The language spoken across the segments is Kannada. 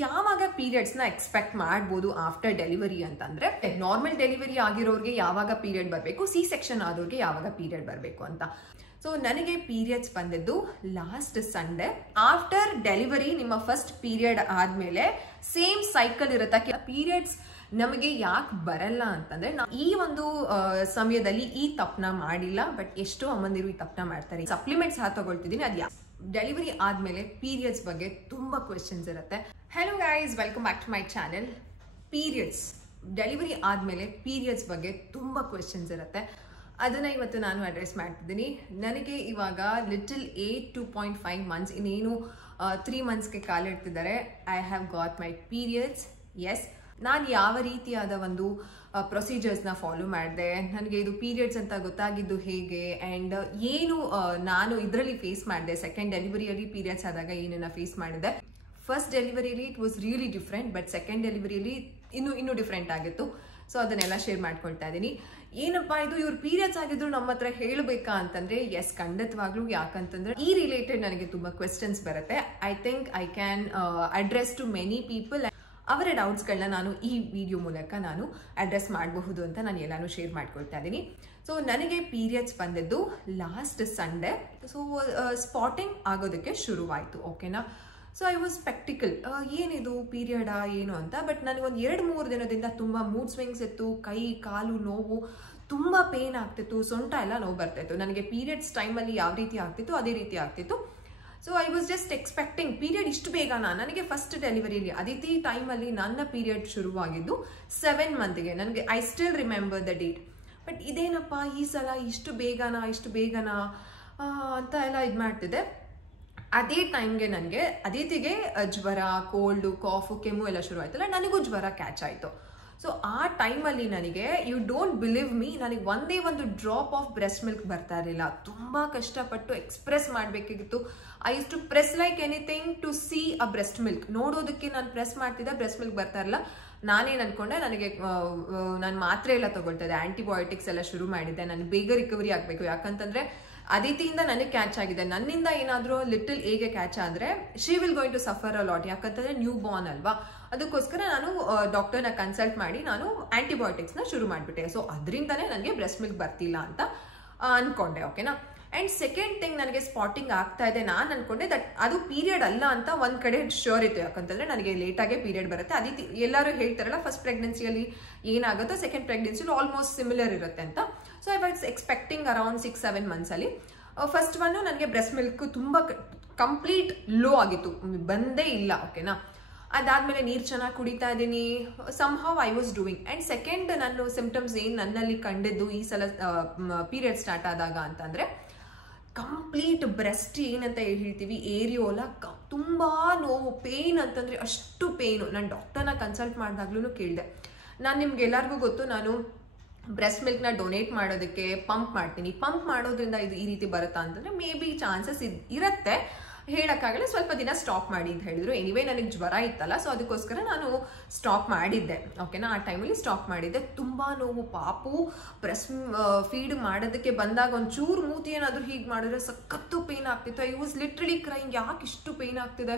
ಯಾವಾಗ ಪೀರಿಯಡ್ಸ್ ನ ಎಕ್ಸ್ಪೆಕ್ಟ್ ಮಾಡಬಹುದು ಆಫ್ಟರ್ ಡೆಲಿವರಿ ಅಂತಂದ್ರೆ ನಾರ್ಮಲ್ ಡೆಲಿವರಿ ಆಗಿರೋರಿಗೆ ಯಾವಾಗ ಪೀರಿಯಡ್ ಬರಬೇಕು, ಸಿ ಸೆಕ್ಷನ್ ಆದವ್ರಿಗೆ ಯಾವಾಗ ಪೀರಿಯಡ್ ಬರಬೇಕು ಅಂತ. ಸೊ ನನಗೆ ಪೀರಿಯಡ್ಸ್ ಬಂದಿದ್ದು ಲಾಸ್ಟ್ ಸಂಡೇ. ಆಫ್ಟರ್ ಡೆಲಿವರಿ ನಿಮ್ಮ ಫಸ್ಟ್ ಪೀರಿಯಡ್ ಆದ್ಮೇಲೆ ಸೇಮ್ ಸೈಕಲ್ ಇರುತ್ತೆ. ಪೀರಿಯಡ್ಸ್ ನಮಗೆ ಯಾಕೆ ಬರಲ್ಲ ಅಂತಂದ್ರೆ ಈ ಒಂದು ಸಮಯದಲ್ಲಿ ಈ ತಪ್ಪನ ಮಾಡಿಲ್ಲ, ಬಟ್ ಎಷ್ಟೋ ಅಮ್ಮಂದಿರು ಈ ತಪ್ಪನ ಮಾಡ್ತಾರೆ. ಸಪ್ಲಿಮೆಂಟ್ಸ್ ತಗೊಳ್ತಿದ್ದೀನಿ, ಅದು ಡೆಲಿವರಿ ಆದ್ಮೇಲೆ ಪೀರಿಯಡ್ಸ್ ಬಗ್ಗೆ ತುಂಬಾ ಕ್ವೆಶನ್ಸ್ ಇರುತ್ತೆ. Hello guys, welcome back to my channel. Periods delivery ಆದ್ಮೇಲೆ ಪೀರಿಯಡ್ಸ್ ಬಗ್ಗೆ ತುಂಬಾ ಕ್ವೆಶನ್ಸ್ ಇರುತ್ತೆ, ಅದನ್ನ ಇವತ್ತು ನಾನು ಅಡ್ರೆಸ್ ಮಾಡ್ತಿದ್ದೀನಿ. ನನಗೆ ಇವಾಗ ಲಿಟಲ್ 8.5 ಮಂತ್ಸ್, ಇನ್ನೇನು 3 ಮಂತ್ಸ್ಗೆ ಕಾಲಿಡ್ತಿದ್ದಾರೆ. I have got my periods. Yes, ನಾನು ಯಾವ ರೀತಿಯಾದ ಒಂದು ಪ್ರೊಸೀಜರ್ಸ್ನ ಫಾಲೋ ಮಾಡಿದೆ, ನನಗೆ ಇದು ಪೀರಿಯಡ್ಸ್ ಅಂತ ಗೊತ್ತಾಗಿದ್ದು ಹೇಗೆ, ಆ್ಯಂಡ್ ಏನು ನಾನು ಇದರಲ್ಲಿ ಫೇಸ್ ಮಾಡಿದೆ, ಸೆಕೆಂಡ್ ಡೆಲಿವರಿಯಲ್ಲಿ ಪೀರಿಯಡ್ಸ್ ಆದಾಗ ಏನನ್ನ ಫೇಸ್ ಮಾಡಿದೆ. ಫಸ್ಟ್ ಡೆಲಿವರಿಯಲ್ಲಿ it was really different, but second ಡೆಲಿವರಿಯಲ್ಲಿ ಇನ್ನೂ ಡಿಫ್ರೆಂಟ್ ಆಗಿತ್ತು. ಸೊ ಅದನ್ನೆಲ್ಲ ಶೇರ್ ಮಾಡ್ಕೊಳ್ತಾ ಇದ್ದೀನಿ. ಏನಪ್ಪಾ ಇದು, ಇವ್ರು ಪೀರಿಯಡ್ಸ್ ಆಗಿದ್ರು ನಮ್ಮ ಹತ್ರ ಹೇಳಬೇಕಾ ಅಂತಂದ್ರೆ ಎಸ್, ಖಂಡಿತವಾಗ್ಲೂ. ಯಾಕಂತಂದ್ರೆ ಈ ರಿಲೇಟೆಡ್ ನನಗೆ ತುಂಬಾ ಕ್ವೆಶನ್ಸ್ ಬರುತ್ತೆ. I think I can address to many people. ಅವರ ಡೌಟ್ಸ್ಗಳನ್ನ ನಾನು ಈ ವಿಡಿಯೋ ಮೂಲಕ ನಾನು ಅಡ್ರೆಸ್ ಮಾಡಬಹುದು ಅಂತ ನಾನು ಎಲ್ಲಾನು ಶೇರ್ ಮಾಡ್ಕೊಳ್ತಾ ಇದ್ದೀನಿ. ಸೊ ನನಗೆ ಪೀರಿಯಡ್ಸ್ ಬಂದಿದ್ದು ಲಾಸ್ಟ್ ಸಂಡೇ. ಸೊ ಸ್ಪಾಟಿಂಗ್ ಆಗೋದಕ್ಕೆ ಶುರುವಾಯಿತು. ಓಕೆನಾ. ಸೊ ಐ ವಾಸ್ ಸ್ಪೆಕ್ಟಿಕಲ್, ಏನಿದು ಪೀರಿಯಡಾ ಏನು ಅಂತ. ಬಟ್ ನನಗೊಂದು 2-3 ದಿನದಿಂದ ತುಂಬ ಮೂಡ್ ಸ್ವಿಂಗ್ಸ್ ಇತ್ತು, ಕೈ ಕಾಲು ನೋವು, ತುಂಬ ಪೇನ್ ಆಗ್ತಿತ್ತು, ಸೊಂಟ ಎಲ್ಲ ನೋವು ಬರ್ತಾಯಿತ್ತು. ನನಗೆ ಪೀರಿಯಡ್ಸ್ ಟೈಮಲ್ಲಿ ಯಾವ ರೀತಿ ಆಗ್ತಿತ್ತು ಅದೇ ರೀತಿ ಆಗ್ತಿತ್ತು. So I was just expecting period ಇಷ್ಟು ಬೇಗನಾ. ನನಗೆ ಫಸ್ಟ್ ಡೆಲಿವರಿಯಲ್ಲಿ ಅದಿತಿ ಟೈಮಲ್ಲಿ ನನ್ನ ಪೀರಿಯಡ್ ಶುರುವಾಗಿದ್ದು 7 ಮಂತ್ಗೆ. ನನಗೆ I still remember the date. But ಇದೇನಪ್ಪ ಈ ಸಲ ಇಷ್ಟು ಬೇಗನಾ ಅಂತ ಎಲ್ಲ ಇದು ಮಾಡ್ತಿದ್ದೆ. ಅದೇ ಟೈಮ್ಗೆ ನನಗೆ ಅದಿತಿಗೆ ಜ್ವರ, ಕೋಲ್ಡು, ಕಾಫು, ಕೆಮ್ಮು ಎಲ್ಲ ಶುರು ಆಯ್ತಲ್ಲ, ನನಗೂ ಜ್ವರ ಕ್ಯಾಚ್ ಆಯಿತು. ಸೊ ಆ ಟೈಮಲ್ಲಿ ನನಗೆ, ಯು ಡೋಂಟ್ ಬಿಲೀವ್ ಮೀ, ನನಗೆ ಒಂದೇ ಒಂದು ಡ್ರಾಪ್ ಆಫ್ ಬ್ರೆಸ್ಟ್ ಮಿಲ್ಕ್ ಬರ್ತಾ ಇರಲಿಲ್ಲ. ತುಂಬ ಕಷ್ಟಪಟ್ಟು ಎಕ್ಸ್ಪ್ರೆಸ್ ಮಾಡಬೇಕಾಗಿತ್ತು. I use to press like anything to see a breast milk. ನೋಡೋದಕ್ಕೆ ನಾನು ಪ್ರೆಸ್ ಮಾಡ್ತಿದ್ದೆ, ಬ್ರೆಸ್ಟ್ ಮಿಲ್ಕ್ ಬರ್ತಾ ಇರಲಿಲ್ಲ. ನಾನೇನು ಅನ್ಕೊಂಡೆ, ನನಗೆ ನಾನು ಮಾತ್ರೆ ಎಲ್ಲ ತಗೊಳ್ತಾ ಇದ್ದೆ, ಆಂಟಿಬಯೋಟಿಕ್ಸ್ ಎಲ್ಲ ಶುರು ಮಾಡಿದ್ದೆ. ನನಗೆ ಬೇಗ ರಿಕವರಿ ಆಗಬೇಕು. ಯಾಕಂತಂದ್ರೆ ಅದಿತಿಯಿಂದ ನನಗೆ ಕ್ಯಾಚ್ ಆಗಿದೆ, ನನ್ನಿಂದ ಏನಾದರೂ ಲಿಟಲ್ ಏಗೆ ಕ್ಯಾಚ್ ಆದರೆ she will going to suffer a lot. ಯಾಕಂತಂದ್ರೆ ನ್ಯೂ ಬಾರ್ನ್ ಅಲ್ವಾ. ಅದಕ್ಕೋಸ್ಕರ ನಾನು ಡಾಕ್ಟರ್ನ ಕನ್ಸಲ್ಟ್ ಮಾಡಿ ನಾನು ಆಂಟಿಬಯೋಟಿಕ್ಸ್ನ ಶುರು ಮಾಡಿಬಿಟ್ಟೆ. ಸೊ ಅದರಿಂದನೇ ನನಗೆ ಬ್ರೆಸ್ಟ್ ಮಿಲ್ಕ್ ಬರ್ತಿಲ್ಲ ಅಂತ ಅನ್ಕೊಂಡೆ. ಓಕೆನಾ. ಆ್ಯಂಡ್ ಸೆಕೆಂಡ್ ಥಿಂಗ್, ನನಗೆ ಸ್ಪಾಟಿಂಗ್ ಆಗ್ತಾ ಇದೆ. ನಾನು ಅನ್ಕೊಂಡೆ ದಟ್ ಅದು ಪೀರಿಯಡ್ ಅಲ್ಲ ಅಂತ ಒಂದು ಕಡೆ ಶ್ಯೂರ್ ಇತ್ತು. ಯಾಕಂತಂದ್ರೆ ನನಗೆ ಲೇಟಾಗೆ ಪೀರಿಯಡ್ ಬರುತ್ತೆ. ಅದಿತಿ ಎಲ್ಲರೂ ಹೇಳ್ತಾರಲ್ಲ, ಫಸ್ಟ್ ಪ್ರೆಗ್ನೆನ್ಸಿಯಲ್ಲಿ ಏನಾಗುತ್ತೋ ಸೆಕೆಂಡ್ ಪ್ರೆಗ್ನೆನ್ಸಿಯಲ್ಲಿ ಆಲ್ಮೋಸ್ಟ್ ಸಿಮಿಲರ್ ಇರುತ್ತೆ ಅಂತ. So I was expecting around 6-7 ಮಂತ್ಸಲ್ಲಿ. ಫಸ್ಟ್ ಒನ್ ನನಗೆ ಬ್ರೆಸ್ಟ್ ಮಿಲ್ಕ್ ತುಂಬ ಕಂಪ್ಲೀಟ್ ಲೋ ಆಗಿತ್ತು, ಬಂದೇ ಇಲ್ಲ. ಓಕೆನಾ. ಅದಾದ್ಮೇಲೆ ನೀರು ಚೆನ್ನಾಗಿ ಕುಡಿತಾ ಇದ್ದೀನಿ, somehow I was doing. And second ನನ್ನ ಸಿಂಪ್ಟಮ್ಸ್ ಏನು ನನ್ನಲ್ಲಿ ಕಂಡಿದ್ದು ಈ ಸಲ ಪೀರಿಯಡ್ ಸ್ಟಾರ್ಟ್ ಆದಾಗ ಅಂತಂದರೆ, ಕಂಪ್ಲೀಟ್ ಬ್ರೆಸ್ಟ್ ಏನಂತ ಹೇಳ್ತೀವಿ, ಏರಿಯೋಲ ತುಂಬ ನೋವು, ಪೇಯ್ನ್ ಅಂತಂದರೆ ಅಷ್ಟು ಪೇಯ್ನು. ನಾನು ಡಾಕ್ಟರ್ನ ಕನ್ಸಲ್ಟ್ ಮಾಡಿದಾಗ್ಲೂ ಕೇಳಿದೆ. ನಾನು ನಿಮ್ಗೆಲ್ಲರಿಗೂ ಗೊತ್ತು, ನಾನು ಬ್ರೆಸ್ಟ್ ಮಿಲ್ಕ್ನ ಡೊನೇಟ್ ಮಾಡೋದಕ್ಕೆ ಪಂಪ್ ಮಾಡ್ತೀನಿ. ಪಂಪ್ ಮಾಡೋದ್ರಿಂದ ಇದು ಈ ರೀತಿ ಬರುತ್ತಾ ಅಂತಂದರೆ ಮೇ ಬಿ ಚಾನ್ಸಸ್ ಇರುತ್ತೆ, ಹೇಳೋಕ್ಕಾಗಲ್ಲ. ಸ್ವಲ್ಪ ದಿನ ಸ್ಟಾಪ್ ಮಾಡಿ ಅಂತ ಹೇಳಿದ್ರು. ಎನಿವೇ ನನಗೆ ಜ್ವರ ಇತ್ತಲ್ಲ, ಸೊ ಅದಕ್ಕೋಸ್ಕರ ನಾನು ಸ್ಟಾಪ್ ಮಾಡಿದ್ದೆ. ಓಕೆನಾ. ಆ ಟೈಮಲ್ಲಿ ಸ್ಟಾಪ್ ಮಾಡಿದ್ದೆ. ತುಂಬ ನೋವು. ಪಾಪು ಬ್ರೆಸ್ಟ್ ಫೀಡ್ ಮಾಡೋದಕ್ಕೆ ಬಂದಾಗ ಒಂಚೂರು ಮೂತಿ ಏನಾದರೂ ಹೀಗೆ ಮಾಡಿದ್ರೆ ಸಖತ್ತು ಪೇನ್ ಆಗ್ತಿತ್ತು. ಐ ವಾಸ್ ಲಿಟ್ರಲಿ ಕ್ರೈಂಗ್, ಯಾಕೆ ಇಷ್ಟು ಪೇನ್ ಆಗ್ತಿದೆ,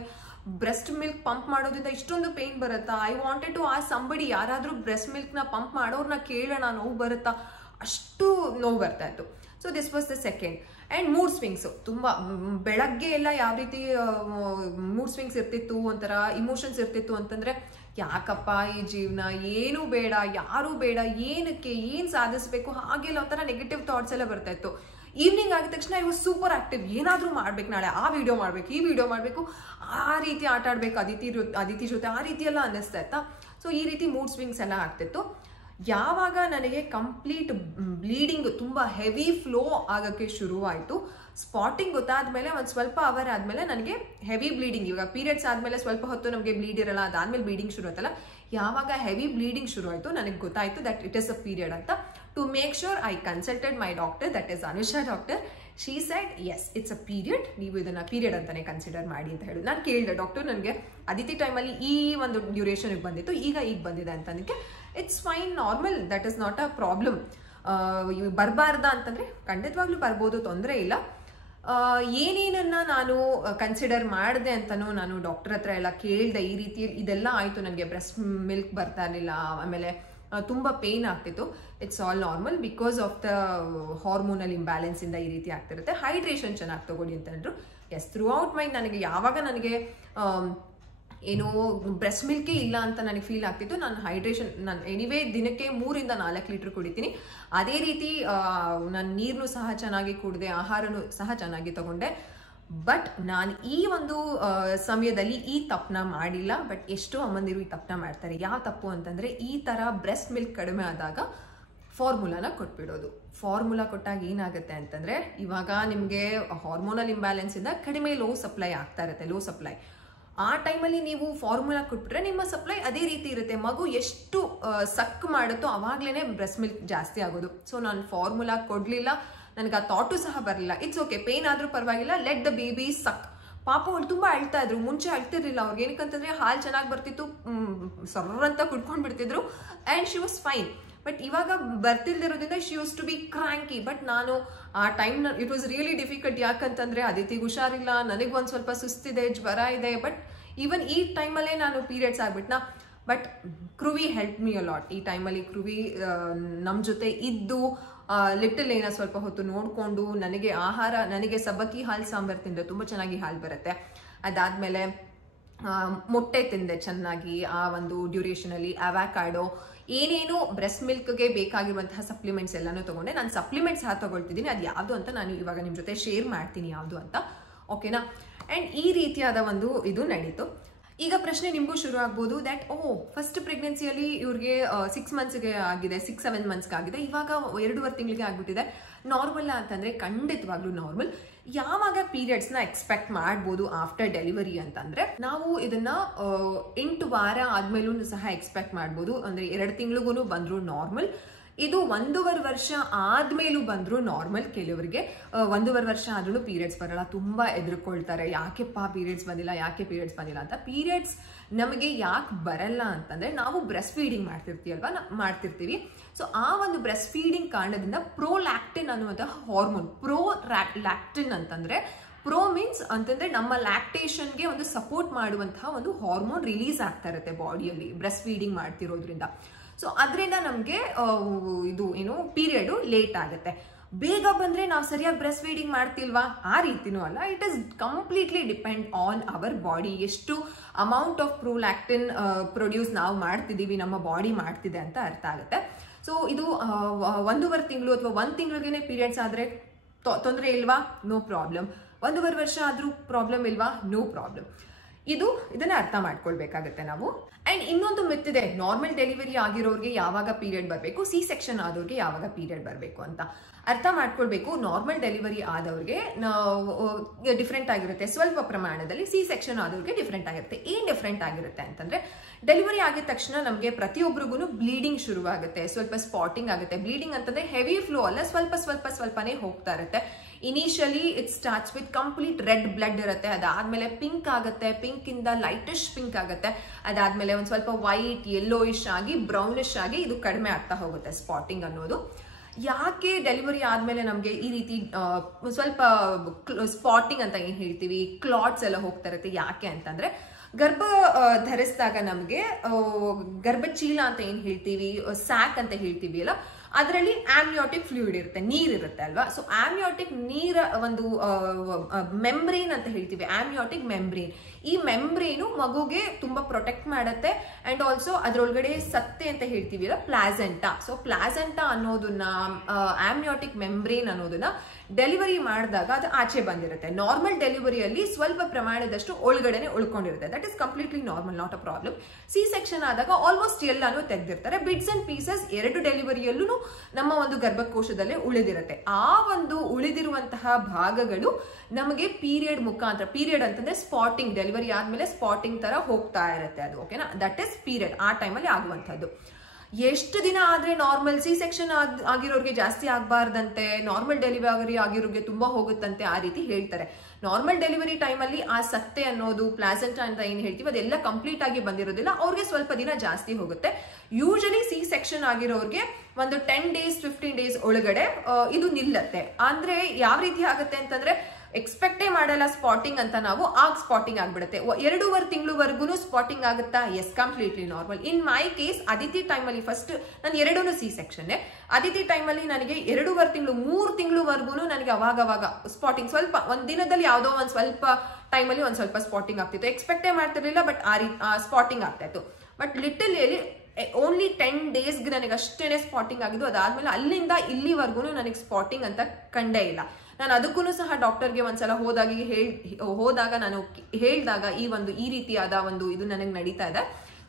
ಬ್ರೆಸ್ಟ್ ಮಿಲ್ಕ್ ಪಂಪ್ ಮಾಡೋದ್ರಿಂದ ಇಷ್ಟೊಂದು ಪೇನ್ ಬರುತ್ತಾ. ಐ ವಾಂಟೆಡ್ ಟು ಆ ಸಂಬಡಿ, ಯಾರಾದರೂ ಬ್ರೆಸ್ಟ್ ಮಿಲ್ಕ್ನ ಪಂಪ್ ಮಾಡೋರ್ನ ಕೇಳೋಣ, ನೋವು ಬರುತ್ತಾ, ಅಷ್ಟು ನೋವು ಬರ್ತಾ ಇತ್ತು. So this was the second. And mood swings ತುಂಬ, ಬೆಳಗ್ಗೆ ಎಲ್ಲ ಯಾವ ರೀತಿ ಮೂಡ್ ಸ್ವಿಂಗ್ಸ್ ಇರ್ತಿತ್ತು, ಒಂಥರ ಇಮೋಷನ್ಸ್ ಇರ್ತಿತ್ತು ಅಂತಂದರೆ, ಯಾಕಪ್ಪ ಈ ಜೀವನ, ಏನೂ ಬೇಡ, ಯಾರೂ ಬೇಡ, ಏನಕ್ಕೆ, ಏನು ಸಾಧಿಸಬೇಕು, ಹಾಗೆಲ್ಲ ಒಂಥರ ನೆಗೆಟಿವ್ ಥಾಟ್ಸ್ ಎಲ್ಲ ಬರ್ತಾ ಇತ್ತು. ಈವ್ನಿಂಗ್ ಆಗಿದ ತಕ್ಷಣ ಐ ವಾಸ್ ಸೂಪರ್ ಆಕ್ಟಿವ್. ಏನಾದರೂ ಮಾಡ್ಬೇಕು, ನಾಳೆ ಆ ವಿಡಿಯೋ ಮಾಡಬೇಕು, ಈ ವಿಡಿಯೋ ಮಾಡಬೇಕು, ಆ ರೀತಿ ಆಟ ಆಡಬೇಕು ಅದಿತಿ ಜೊತೆ, ಆ ರೀತಿ ಎಲ್ಲ ಅನ್ನಿಸ್ತಾ ಇತ್ತಾ. ಸೊ ಈ ರೀತಿ ಮೂಡ್ ಸ್ವಿಂಗ್ಸ್ ಎಲ್ಲ ಆಗ್ತಿತ್ತು. ಯಾವಾಗ ನನಗೆ ಕಂಪ್ಲೀಟ್ ಬ್ಲೀಡಿಂಗ್ ತುಂಬ ಹೆವಿ ಫ್ಲೋ ಆಗೋಕ್ಕೆ ಶುರುವಾಯಿತು, ಸ್ಪಾಟಿಂಗ್ ಗೊತ್ತಾದ್ಮೇಲೆ ಒಂದು ಸ್ವಲ್ಪ ಅವರ್ ಆದಮೇಲೆ ನನಗೆ ಹೆವಿ ಬ್ಲೀಡಿಂಗ್, ಇವಾಗ ಪೀರಿಯಡ್ಸ್ ಆದಮೇಲೆ ಸ್ವಲ್ಪ ಹೊತ್ತು ನಮಗೆ ಬ್ಲೀಡ್ ಇರಲ್ಲ, ಅದಾದಮೇಲೆ ಬ್ಲೀಡಿಂಗ್ ಶುರು ಆಯ್ತಲ್ಲ, ಯಾವಾಗ ಹೆವಿ ಬ್ಲೀಡಿಂಗ್ ಶುರು ಆಯಿತು ನನಗೆ ಗೊತ್ತಾಯಿತು that it is a period ಅಂತ. To make sure I consulted my doctor, that is Anusha doctor. She said yes it's a period, ನೀವು ಇದನ್ನು ಪೀರಿಯಡ್ ಅಂತಾನೆ ಕನ್ಸಿಡರ್ ಮಾಡಿ ಅಂತ ಹೇಳಿ. ನಾನು ಕೇಳಿದೆ ಡಾಕ್ಟರ್, ನನಗೆ ಅದಿತಿ ಟೈಮಲ್ಲಿ ಈ ಒಂದು ಡ್ಯೂರೇಷನ್ಗೆ ಬಂದಿತ್ತು, ಈಗ ಬಂದಿದೆ ಅಂತ. ಅದಕ್ಕೆ it's fine, normal, that is not a problem. ಬರಬಾರ್ದ ಅಂತಂದರೆ ಖಂಡಿತವಾಗ್ಲೂ ಬರ್ಬೋದು, ತೊಂದರೆ ಇಲ್ಲ. ಏನೇನನ್ನ ನಾನು ಕನ್ಸಿಡರ್ ಮಾಡಿದೆ ಅಂತನೂ ನಾನು ಡಾಕ್ಟರ್ ಹತ್ರ ಎಲ್ಲ ಕೇಳಿದೆ. ಈ ರೀತಿ ಇದೆಲ್ಲ ಆಯಿತು, ನನಗೆ ಬ್ರೆಸ್ಟ್ ಮಿಲ್ಕ್ ಬರ್ತಾ ಇರಲಿಲ್ಲ, ಆಮೇಲೆ ತುಂಬ ಪೇನ್ ಆಗ್ತಿತ್ತು. It's all normal because of the hormonal imbalance ಇಂದ ಈ ರೀತಿ ಆಗ್ತಿರುತ್ತೆ. ಹೈಡ್ರೇಷನ್ ಚೆನ್ನಾಗಿ ತಗೊಳ್ಳಿ ಅಂತ ಹೇಳಿದ್ರು. ಎಸ್, ಥ್ರೂ ಔಟ್ ಮೈ ನನಗೆ ಯಾವಾಗ ನನಗೆ ಏನೋ ಬ್ರೆಸ್ಟ್ ಮಿಲ್ಕೇ ಇಲ್ಲ ಅಂತ ನನಗೆ ಫೀಲ್ ಆಗ್ತಿತ್ತು, ನಾನು ಹೈಡ್ರೇಷನ್ ನಾನು ಎನಿವೇ ದಿನಕ್ಕೆ 3 ರಿಂದ 4 ಲೀಟರ್ ಕುಡಿತೀನಿ. ಅದೇ ರೀತಿ ನಾನು ನೀರನ್ನು ಸಹ ಚೆನ್ನಾಗಿ ಕುಡಿದೆ, ಆಹಾರನೂ ಸಹ ಚೆನ್ನಾಗಿ ತಗೊಂಡೆ. ಬಟ್ ನಾನು ಈ ಒಂದು ಸಮಯದಲ್ಲಿ ಈ ತಪ್ಪನ್ನ ಮಾಡಿಲ್ಲ. ಬಟ್ ಎಷ್ಟೋ ಅಮ್ಮಂದಿರು ಈ ತಪ್ಪನ್ನ ಮಾಡ್ತಾರೆ. ಯಾವ ತಪ್ಪು ಅಂತಂದರೆ, ಈ ಥರ ಬ್ರೆಸ್ಟ್ ಮಿಲ್ಕ್ ಕಡಿಮೆ ಆದಾಗ ಫಾರ್ಮುಲಾನ ಕೊಟ್ಬಿಡೋದು. ಫಾರ್ಮುಲಾ ಕೊಟ್ಟಾಗ ಏನಾಗುತ್ತೆ ಅಂತಂದರೆ, ಇವಾಗ ನಿಮಗೆ ಹಾರ್ಮೋನಲ್ ಇಂಬ್ಯಾಲೆನ್ಸಿಂದ ಕಡಿಮೆ ಲೋ ಸಪ್ಲೈ ಆಗ್ತಾ ಇರುತ್ತೆ, ಲೋ ಸಪ್ಲೈ. ಆ ಟೈಮಲ್ಲಿ ನೀವು ಫಾರ್ಮುಲಾ ಕೊಟ್ಬಿಟ್ರೆ ನಿಮ್ಮ ಸಪ್ಲೈ ಅದೇ ರೀತಿ ಇರುತ್ತೆ. ಮಗು ಎಷ್ಟು ಸಕ್ ಮಾಡುತ್ತೋ ಅವಾಗ್ಲೇ ಬ್ರೆಸ್ಟ್ ಮಿಲ್ಕ್ ಜಾಸ್ತಿ ಆಗೋದು. ಸೊ ನಾನು ಫಾರ್ಮುಲಾ ಕೊಡಲಿಲ್ಲ, ನನಗೆ ಆ ಥಾಟು ಸಹ ಬರಲಿಲ್ಲ. ಇಟ್ಸ್ ಓಕೆ, ಪೇನ್ ಆದರೂ ಪರವಾಗಿಲ್ಲ, ಲೆಟ್ ದ ಬೇಬಿ ಸಕ್. ಪಾಪ ಅವ್ಳು ತುಂಬ ಅಳ್ತಾ ಇದ್ರು, ಮುಂಚೆ ಅಳ್ತಿರ್ಲಿಲ್ಲ ಅವ್ರಿಗೆ. ಏನಕ್ಕಂತಂದರೆ ಹಾಲು ಚೆನ್ನಾಗಿ ಬರ್ತಿತ್ತು, ಸರ್ರಂತ ಕುಡ್ಕೊಂಡು ಬಿಡ್ತಿದ್ರು and she was fine. But ಇವಾಗ ಬರ್ತಿಲ್ದಿರೋದ್ರಿಂದ she use to be cranky. But ನಾನು ಆ ಟೈಮ್ನ ಇಟ್ ವಾಸ್ ರಿಯಲಿ ಡಿಫಿಕಲ್ಟ್. ಯಾಕಂತಂದರೆ ಅದಿತಿಗೆ ಹುಷಾರಿಲ್ಲ, ನನಗೊಂದು ಸ್ವಲ್ಪ ಸುಸ್ತಿದೆ, ಜ್ವರ ಇದೆ. ಬಟ್ ಈವನ್ ಈ ಟೈಮಲ್ಲೇ ನಾನು ಪೀರಿಯಡ್ಸ್ ಆಗ್ಬಿಟ್ನಾ. But Kruvi help me a lot. ಈ ಟೈಮಲ್ಲಿ ಕೃವಿ ನಮ್ಮ ಜೊತೆ ಇದ್ದು ಲಿಟಲ್ ಏನೋ ಸ್ವಲ್ಪ ಹೊತ್ತು ನೋಡಿಕೊಂಡು ನನಗೆ ಆಹಾರ, ನನಗೆ ಸಬ್ಬಕ್ಕಿ ಹಾಲು ಸಾಂಬಾರು ತಿಂದರೆ ತುಂಬ ಚೆನ್ನಾಗಿ ಹಾಲು ಬರುತ್ತೆ. ಅದಾದಮೇಲೆ ಮೊಟ್ಟೆ ತಿಂದೆ ಚೆನ್ನಾಗಿ ಆ ಒಂದು ಡ್ಯೂರೇಷನಲ್ಲಿ. ಅವ್ಯಾಕಾಡೋ, ಏನೇನು ಬ್ರೆಸ್ಟ್ ಮಿಲ್ಕ್ಗೆ ಬೇಕಾಗಿರುವಂತಹ ಸಪ್ಲಿಮೆಂಟ್ಸ್ ಎಲ್ಲನೂ ತೊಗೊಂಡೆ. ನಾನು ಸಪ್ಲಿಮೆಂಟ್ಸ್ ಸಹ ತೊಗೊಳ್ತಿದ್ದೀನಿ. ಅದು ಯಾವುದು ಅಂತ ನಾನು ಇವಾಗ ನಿಮ್ಮ ಜೊತೆ ಶೇರ್ ಮಾಡ್ತೀನಿ ಯಾವುದು ಅಂತ, ಓಕೆನಾ. ಆ್ಯಂಡ್ ಈ ರೀತಿಯಾದ ಒಂದು ಇದು ನಡೀತು. ಈಗ ಪ್ರಶ್ನೆ ನಿಮಗೂ ಶುರು ಆಗ್ಬೋದು, ದ್ಯಾಟ್ ಫಸ್ಟ್ ಪ್ರೆಗ್ನೆನ್ಸಿಯಲ್ಲಿ ಇವ್ರಿಗೆ 6 ಮಂತ್ಸ್ಗೆ ಆಗಿದೆ, 6-7 ಮಂತ್ಸ್ಗೆ ಆಗಿದೆ, ಇವಾಗ 2.5 ತಿಂಗಳಿಗೆ ಆಗ್ಬಿಟ್ಟಿದೆ. ನಾರ್ಮಲ್ ಅಂತಂದರೆ ಖಂಡಿತವಾಗ್ಲೂ ನಾರ್ಮಲ್. ಯಾವಾಗ ಪೀರಿಯಡ್ಸ್ನ ಎಕ್ಸ್ಪೆಕ್ಟ್ ಮಾಡ್ಬೋದು ಆಫ್ಟರ್ ಡೆಲಿವರಿ ಅಂತಂದರೆ, ನಾವು ಇದನ್ನ 8 ವಾರ ಆದ್ಮೇಲೂ ಸಹ ಎಕ್ಸ್ಪೆಕ್ಟ್ ಮಾಡ್ಬೋದು. ಅಂದರೆ 2 ತಿಂಗಳಿಗೂ ಬಂದರೂ ನಾರ್ಮಲ್. ಇದು 1.5 ವರ್ಷ ಆದ್ಮೇಲೂ ಬಂದ್ರು ನಾರ್ಮಲ್. ಕೆಲವರಿಗೆ 1.5 ವರ್ಷ ಆದ್ರೂ ಪೀರಿಯಡ್ಸ್ ಬರಲ್ಲ, ತುಂಬಾ ಎದುರ್ಕೊಳ್ತಾರೆ, ಯಾಕೆಪ್ಪ ಪೀರಿಯಡ್ಸ್ ಬಂದಿಲ್ಲ, ಯಾಕೆ ಪೀರಿಯಡ್ಸ್ ಬಂದಿಲ್ಲ ಅಂತ. ಪೀರಿಯಡ್ಸ್ ನಮಗೆ ಯಾಕೆ ಬರಲ್ಲ ಅಂತಂದ್ರೆ, ನಾವು ಬ್ರೆಸ್ಟ್ ಫೀಡಿಂಗ್ ಮಾಡ್ತಿರ್ತೀವಿ. ಸೊ ಆ ಒಂದು ಬ್ರೆಸ್ಟ್ ಫೀಡಿಂಗ್ ಕಾರಣದಿಂದ ಪ್ರೋಲ್ಯಾಕ್ಟಿನ್ ಅನ್ನುವಂತಹ ಹಾರ್ಮೋನ್, ಪ್ರೋಲ್ಯಾಕ್ಟಿನ್ ಅಂತಂದ್ರೆ, ಪ್ರೋ ಮೀನ್ಸ್ ಅಂತಂದ್ರೆ ನಮ್ಮ ಲ್ಯಾಕ್ಟೇಷನ್ಗೆ ಒಂದು ಸಪೋರ್ಟ್ ಮಾಡುವಂತಹ ಒಂದು ಹಾರ್ಮೋನ್ ರಿಲೀಸ್ ಆಗ್ತಾ ಇರುತ್ತೆ ಬಾಡಿಯಲ್ಲಿ ಬ್ರೆಸ್ಟ್ ಫೀಡಿಂಗ್ ಮಾಡ್ತಿರೋದ್ರಿಂದ. ಸೊ ಅದರಿಂದ ನಮಗೆ ಇದು ಏನು ಪೀರಿಯಡ್ ಲೇಟ್ ಆಗುತ್ತೆ. ಬೇಗ ಬಂದ್ರೆ ನಾವು ಸರಿಯಾಗಿ ಬ್ರೆಸ್ಟ್ ಫೀಡಿಂಗ್ ಮಾಡ್ತಿಲ್ವಾ, ಆ ರೀತಿನೂ ಅಲ್ಲ. It is completely depend on our body. ಎಷ್ಟು ಅಮೌಂಟ್ ಆಫ್ ಪ್ರೋಲ್ಯಾಕ್ಟಿನ್ ಪ್ರೊಡ್ಯೂಸ್ ನಾವು ಮಾಡ್ತಿದ್ದೀವಿ, ನಮ್ಮ ಬಾಡಿ ಮಾಡ್ತಿದೆ ಅಂತ ಅರ್ಥ ಆಗುತ್ತೆ. ಸೊ ಇದು 1.5 ತಿಂಗಳು ಅಥವಾ 1 ತಿಂಗಳಿಗೆ ಪೀರಿಯಡ್ಸ್ ಆದ್ರೆ ತೊಂದರೆ ಇಲ್ವಾ, ನೋ ಪ್ರಾಬ್ಲಮ್. 1.5 ವರ್ಷ ಆದ್ರೂ ಪ್ರಾಬ್ಲಮ್ ಇಲ್ವಾ, ನೋ ಪ್ರಾಬ್ಲಮ್. ಇದನ್ನ ಅರ್ಥ ಮಾಡ್ಕೊಳ್ಬೇಕಾಗತ್ತೆ ನಾವು. ಅಂಡ್ ಇನ್ನೊಂದು ಮಿತ್ ಇದೆ, ನಾರ್ಮಲ್ ಡೆಲಿವರಿ ಆಗಿರೋರಿಗೆ ಯಾವಾಗ ಪೀರಿಯಡ್ ಬರಬೇಕು, ಸಿ ಸೆಕ್ಷನ್ ಆದವ್ರಿಗೆ ಯಾವಾಗ ಪೀರಿಯಡ್ ಬರಬೇಕು ಅಂತ ಅರ್ಥ ಮಾಡ್ಕೊಳ್ಬೇಕು. ನಾರ್ಮಲ್ ಡೆಲಿವರಿ ಆದವ್ರಿಗೆ ಡಿಫ್ರೆಂಟ್ ಆಗಿರುತ್ತೆ ಸ್ವಲ್ಪ ಪ್ರಮಾಣದಲ್ಲಿ, ಸಿ ಸೆಕ್ಷನ್ ಆದವ್ರಿಗೆ ಡಿಫ್ರೆಂಟ್ ಆಗಿರುತ್ತೆ. ಏನ್ ಡಿಫ್ರೆಂಟ್ ಆಗಿರುತ್ತೆ ಅಂತಂದ್ರೆ, ಡೆಲಿವರಿ ಆಗಿದ ತಕ್ಷಣ ನಮಗೆ ಪ್ರತಿಯೊಬ್ಬರಿಗೂ ಬ್ಲೀಡಿಂಗ್ ಶುರುವಾಗುತ್ತೆ, ಸ್ವಲ್ಪ ಸ್ಪಾಟಿಂಗ್ ಆಗುತ್ತೆ. ಬ್ಲೀಡಿಂಗ್ ಅಂತಂದ್ರೆ ಹೆವಿ ಫ್ಲೋ ಅಲ್ಲ, ಸ್ವಲ್ಪನೇ ಹೋಗ್ತಾ ಇರುತ್ತೆ. Initially it starts with complete red blood ಇರುತ್ತೆ, ಅದಾದ್ಮೇಲೆ ಪಿಂಕ್ ಆಗುತ್ತೆ, ಪಿಂಕ್ ಇಂದ ಲೈಟಿಶ್ ಪಿಂಕ್ ಆಗುತ್ತೆ, ಅದಾದ್ಮೇಲೆ ಒಂದ್ ಸ್ವಲ್ಪ ವೈಟ್ ಯೆಲ್ಲೋಯಿಶ್ ಆಗಿ ಬ್ರೌನಿಶ್ ಆಗಿ ಇದು ಕಡಿಮೆ ಆಗ್ತಾ ಹೋಗುತ್ತೆ ಸ್ಪಾಟಿಂಗ್ ಅನ್ನೋದು. ಯಾಕೆ ಡೆಲಿವರಿ ಆದ್ಮೇಲೆ ನಮಗೆ ಈ ರೀತಿ ಸ್ವಲ್ಪ ಸ್ಪಾಟಿಂಗ್ ಅಂತ ಏನ್ ಹೇಳ್ತೀವಿ, ಕ್ಲಾಟ್ಸ್ ಎಲ್ಲ ಹೋಗ್ತಾ ಇರುತ್ತೆ, ಯಾಕೆ ಅಂತಂದ್ರೆ, ಗರ್ಭ ಧರಿಸಿದಾಗ ನಮಗೆ ಗರ್ಭಚೀಲ ಅಂತ ಏನ್ ಹೇಳ್ತೀವಿ, ಸ್ಯಾಕ್ ಅಂತ ಹೇಳ್ತೀವಿ ಅಲ್ಲ, ಅದರಲ್ಲಿ ಆಮ್ನಿಯೋಟಿಕ್ ಫ್ಲೂಯಿಡ್ ಇರುತ್ತೆ, ನೀರಿರುತ್ತೆ ಅಲ್ವಾ. ಸೊ ಆಮ್ನಿಯೋಟಿಕ್ ನೀರ ಒಂದು ಮೆಂಬ್ರೇನ್ ಅಂತ ಹೇಳ್ತೀವಿ, ಆಮ್ನಿಯೋಟಿಕ್ ಮೆಂಬ್ರೇನ್. ಈ ಮೆಂಬ್ರೇನು ಮಗುಗೆ ತುಂಬಾ ಪ್ರೊಟೆಕ್ಟ್ ಮಾಡುತ್ತೆ. ಅಂಡ್ ಆಲ್ಸೋ ಅದರೊಳಗಡೆ ಸತ್ತೆ ಅಂತ ಹೇಳ್ತೀವಿ ಅಲ್ಲ, ಪ್ಲಾಸೆಂಟಾ. ಸೊ ಪ್ಲಾಸೆಂಟಾ ಅನ್ನೋದನ್ನ, ಆಮ್ನಿಯೋಟಿಕ್ ಮೆಂಬ್ರೇನ್ ಅನ್ನೋದನ್ನ ಡೆಲಿವರಿ ಮಾಡಿದಾಗ ಅದು ಆಚೆ ಬಂದಿರುತ್ತೆ. ನಾರ್ಮಲ್ ಡೆಲಿವರಿಯಲ್ಲಿ ಸ್ವಲ್ಪ ಪ್ರಮಾಣದಷ್ಟು ಒಳಗಡೆನೆ ಉಳ್ಕೊಂಡಿರುತ್ತೆ, that is completely normal, not a problem. C section ಆದಾಗ ಆಲ್ಮೋಸ್ಟ್ ಎಲ್ಲಾನು ತೆಗೆದಿರ್ತಾರೆ. ಬಿಟ್ಸ್ ಅಂಡ್ ಪೀಸಸ್ 2 ಡೆಲಿವರಿಯಲ್ಲೂ ನಮ್ಮ ಒಂದು ಗರ್ಭಕೋಶದಲ್ಲೇ ಉಳಿದಿರುತ್ತೆ. ಆ ಒಂದು ಉಳಿದಿರುವಂತಹ ಭಾಗಗಳು ನಮಗೆ ಪೀರಿಯಡ್ ಮುಖಾಂತರ, ಪೀರಿಯಡ್ ಅಂತಂದ್ರೆ ಸ್ಪಾಟಿಂಗ್, ಡೆಲಿವರಿ ಆದ್ಮೇಲೆ ಸ್ಪಾಟಿಂಗ್ ತರ ಹೋಗ್ತಾ ಇರುತ್ತೆ ಅದು, ಓಕೆನಾ. ದಟ್ ಇಸ್ ಪೀರಿಯಡ್, ಆ ಟೈಮಲ್ಲಿ ಆಗುವಂಥದ್ದು. ಎಷ್ಟು ದಿನ ಆದ್ರೆ ನಾರ್ಮಲ್, ಸಿ ಸೆಕ್ಷನ್ ಆಗಿರೋರಿಗೆ ಜಾಸ್ತಿ ಆಗಬಾರ್ದಂತೆ, ನಾರ್ಮಲ್ ಡೆಲಿವರಿ ಆಗಿರೋರಿಗೆ ತುಂಬಾ ಹೋಗುತ್ತಂತೆ, ಆ ರೀತಿ ಹೇಳ್ತಾರೆ. ನಾರ್ಮಲ್ ಡೆಲಿವರಿ ಟೈಮಲ್ಲಿ ಆ ಸತ್ತೆ ಅನ್ನೋದು, ಪ್ಲಾಸೆಂಟಾ ಅಂತ ಏನ್ ಹೇಳ್ತೀವಿ, ಅದೆಲ್ಲ ಕಂಪ್ಲೀಟ್ ಆಗಿ ಬಂದಿರೋದಿಲ್ಲ, ಅವ್ರಿಗೆ ಸ್ವಲ್ಪ ದಿನ ಜಾಸ್ತಿ ಹೋಗುತ್ತೆ. ಯೂಶಲಿ ಸಿ ಸೆಕ್ಷನ್ ಆಗಿರೋರಿಗೆ ಒಂದು 10 days 15 days ಒಳಗಡೆ ಇದು ನಿಲ್ಲತ್ತೆ. ಅಂದ್ರೆ ಯಾವ ರೀತಿ ಆಗುತ್ತೆ ಅಂತಂದ್ರೆ, ಎಕ್ಸ್ಪೆಕ್ಟೇ ಮಾಡಲ್ಲ ಸ್ಪಾಟಿಂಗ್ ಅಂತ ನಾವು, ಆಗ ಸ್ಪಾಟಿಂಗ್ ಆಗ್ಬಿಡುತ್ತೆ. 2.5 ತಿಂಗಳವರೆಗೂ ಸ್ಪಾಟಿಂಗ್ ಆಗುತ್ತಾ? Yes, completely normal. In my case Aditi ಟೈಮಲ್ಲಿ ಫಸ್ಟ್ ನಾನು 2 ಸಿ ಸೆಕ್ಷನ್, ಅದಿತಿ ಟೈಮಲ್ಲಿ ನನಗೆ 2.5 ತಿಂಗಳು 3 ತಿಂಗಳವರೆಗೂ ನನಗೆ ಅವಾಗ ಸ್ಪಾಟಿಂಗ್ ಸ್ವಲ್ಪ ಒಂದ್ ದಿನದಲ್ಲಿ ಯಾವುದೋ ಒಂದ್ ಸ್ವಲ್ಪ ಟೈಮಲ್ಲಿ ಒಂದ್ ಸ್ವಲ್ಪ ಸ್ಪಾಟಿಂಗ್ ಆಗ್ತಿತ್ತು. ಎಕ್ಸ್ಪೆಕ್ಟೇ ಮಾಡ್ತಿರ್ಲಿಲ್ಲ, ಬಟ್ ಸ್ಪಾಟಿಂಗ್ ಆಗ್ತಾ ಇತ್ತು. ಬಟ್ ಲಿಟಲ್ ಓನ್ಲಿ 10 ಡೇಸ್ಗೆ ನನಗೆ ಅಷ್ಟೇನೆ ಸ್ಪಾಟಿಂಗ್ ಆಗಿದ್ದು. ಅದಾದ್ಮೇಲೆ ಅಲ್ಲಿಂದ ಇಲ್ಲಿವರೆಗೂ ನನಗೆ ಸ್ಪಾಟಿಂಗ್ ಅಂತ ಕಂಡೇ ಇಲ್ಲ. ನಾನು ಅದಕ್ಕೂ ಸಹ ಡಾಕ್ಟರ್ಗೆ ಒಂದ್ಸಲ ಹೋದಾಗ ನಾನು ಹೇಳಿದಾಗ ಈ ರೀತಿಯಾದ ಒಂದು ಇದು ನನಗೆ ನಡೀತಾ ಇದೆ,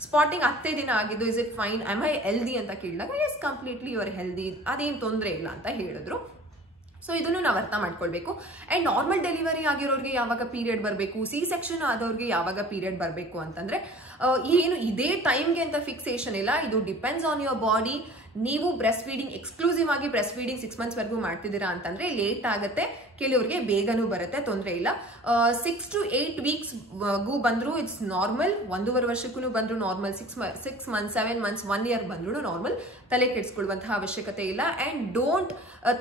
ಸ್ಪಾಟಿಂಗ್ 10 ದಿನ ಆಗಿದ್ದು, is it fine, I my healthy ಅಂತ ಕೇಳಿದಾಗ yes completely you are healthy, ಅದೇನು ತೊಂದರೆ ಇಲ್ಲ ಅಂತ ಹೇಳಿದ್ರು. ಸೊ ಇದನ್ನು ನಾವು ಅರ್ಥ ಮಾಡ್ಕೊಳ್ಬೇಕು. ಅಂಡ್ ನಾರ್ಮಲ್ ಡೆಲಿವರಿ ಆಗಿರೋರಿಗೆ ಯಾವಾಗ ಪೀರಿಯಡ್ ಬರಬೇಕು, ಸಿ ಸೆಕ್ಷನ್ ಆದವ್ರಿಗೆ ಯಾವಾಗ ಪೀರಿಯಡ್ ಬರಬೇಕು ಅಂತಂದ್ರೆ ಏನು ಇದೇ ಟೈಮ್ಗೆ ಅಂತ ಫಿಕ್ಸೇಷನ್ ಇಲ್ಲ. ಇದು ಡಿಪೆಂಡ್ಸ್ ಆನ್ ಯುವರ್ ಬಾಡಿ. ನೀವು ಬ್ರೆಸ್ಟ್ ಫೀಡಿಂಗ್ ಎಕ್ಸ್ಕ್ಲೂಸಿವ್ ಆಗಿ ಬ್ರೆಸ್ಟ್ ಫೀಡಿಂಗ್ 6 months ವರೆಗೂ ಮಾಡ್ತಿದ್ದೀರಾ ಅಂತಂದ್ರೆ ಲೇಟ್ ಆಗುತ್ತೆ, ಕೆಲವರಿಗೆ ಬೇಗನೂ ಬರುತ್ತೆ, ತೊಂದರೆ ಇಲ್ಲ. 6 to 8 weeks ಬಂದ್ರು ಇಟ್ಸ್ ನಾರ್ಮಲ್, 1.5 ವರ್ಷಕ್ಕೂ ಬಂದ್ರು ನಾರ್ಮಲ್, 6 months 7 months 1 year ಬಂದ್ರು ನಾರ್ಮಲ್, ತಲೆ ಕೆಡಿಸ್ಕೊಳ್ಳುವಂತಹ ಅವಶ್ಯಕತೆ ಇಲ್ಲ. ಅಂಡ್ ಡೋಂಟ್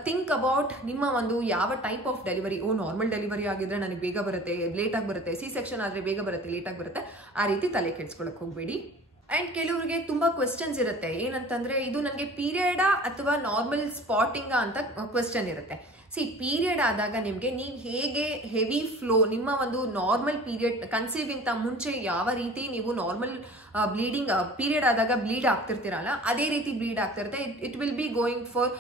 ಥಿಂಕ್ ಅಬೌಟ್ ನಿಮ್ಮ ಒಂದು ಯಾವ type of delivery, normal delivery ಆಗಿದ್ರೆ ನನಗೆ ಬೇಗ ಬರುತ್ತೆ, ಲೇಟ್ ಆಗಿ ಬರುತ್ತೆ, ಸಿ ಸೆಕ್ಷನ್ ಆದ್ರೆ ಬೇಗ ಬರುತ್ತೆ, ಲೇಟ್ ಆಗಿ ಬರುತ್ತೆ, ಆ ರೀತಿ ತಲೆ ಕೆಡಿಸ್ಕೊಳ್ಳಕ್ ಹೋಗ್ಬೇಡಿ. ಅಂಡ್ ಕೆಲವರಿಗೆ ತುಂಬಾ ಕ್ವೆಶ್ಚನ್ಸ್ ಇರುತ್ತೆ, ಏನಂತಂದ್ರೆ ಇದು ನನಗೆ ಪೀರಿಯಡಾ ಅಥವಾ ನಾರ್ಮಲ್ ಸ್ಪಾಟಿಂಗಾ ಅಂತ ಕ್ವೆಶ್ಚನ್ ಇರುತ್ತೆ. ಪೀರಿಯಡ್ ಆದಾಗ ನಿಮ್ಗೆ ನೀವು ಹೇಗೆ ಹೆವಿ ಫ್ಲೋ, ನಿಮ್ಮ ಒಂದು ನಾರ್ಮಲ್ ಪೀರಿಯಡ್ ಕನ್ಸೀವ್ ಗಿಂತ ಮುಂಚೆ ಯಾವ ರೀತಿ ನೀವು ನಾರ್ಮಲ್ ಬ್ಲೀಡಿಂಗ್ ಪೀರಿಯಡ್ ಆದಾಗ ಬ್ಲೀಡ್ ಆಗ್ತಿರ್ತೀರಲ್ಲ, ಅದೇ ರೀತಿ ಬ್ಲೀಡ್ ಆಗ್ತಿರುತ್ತೆ. It will be going for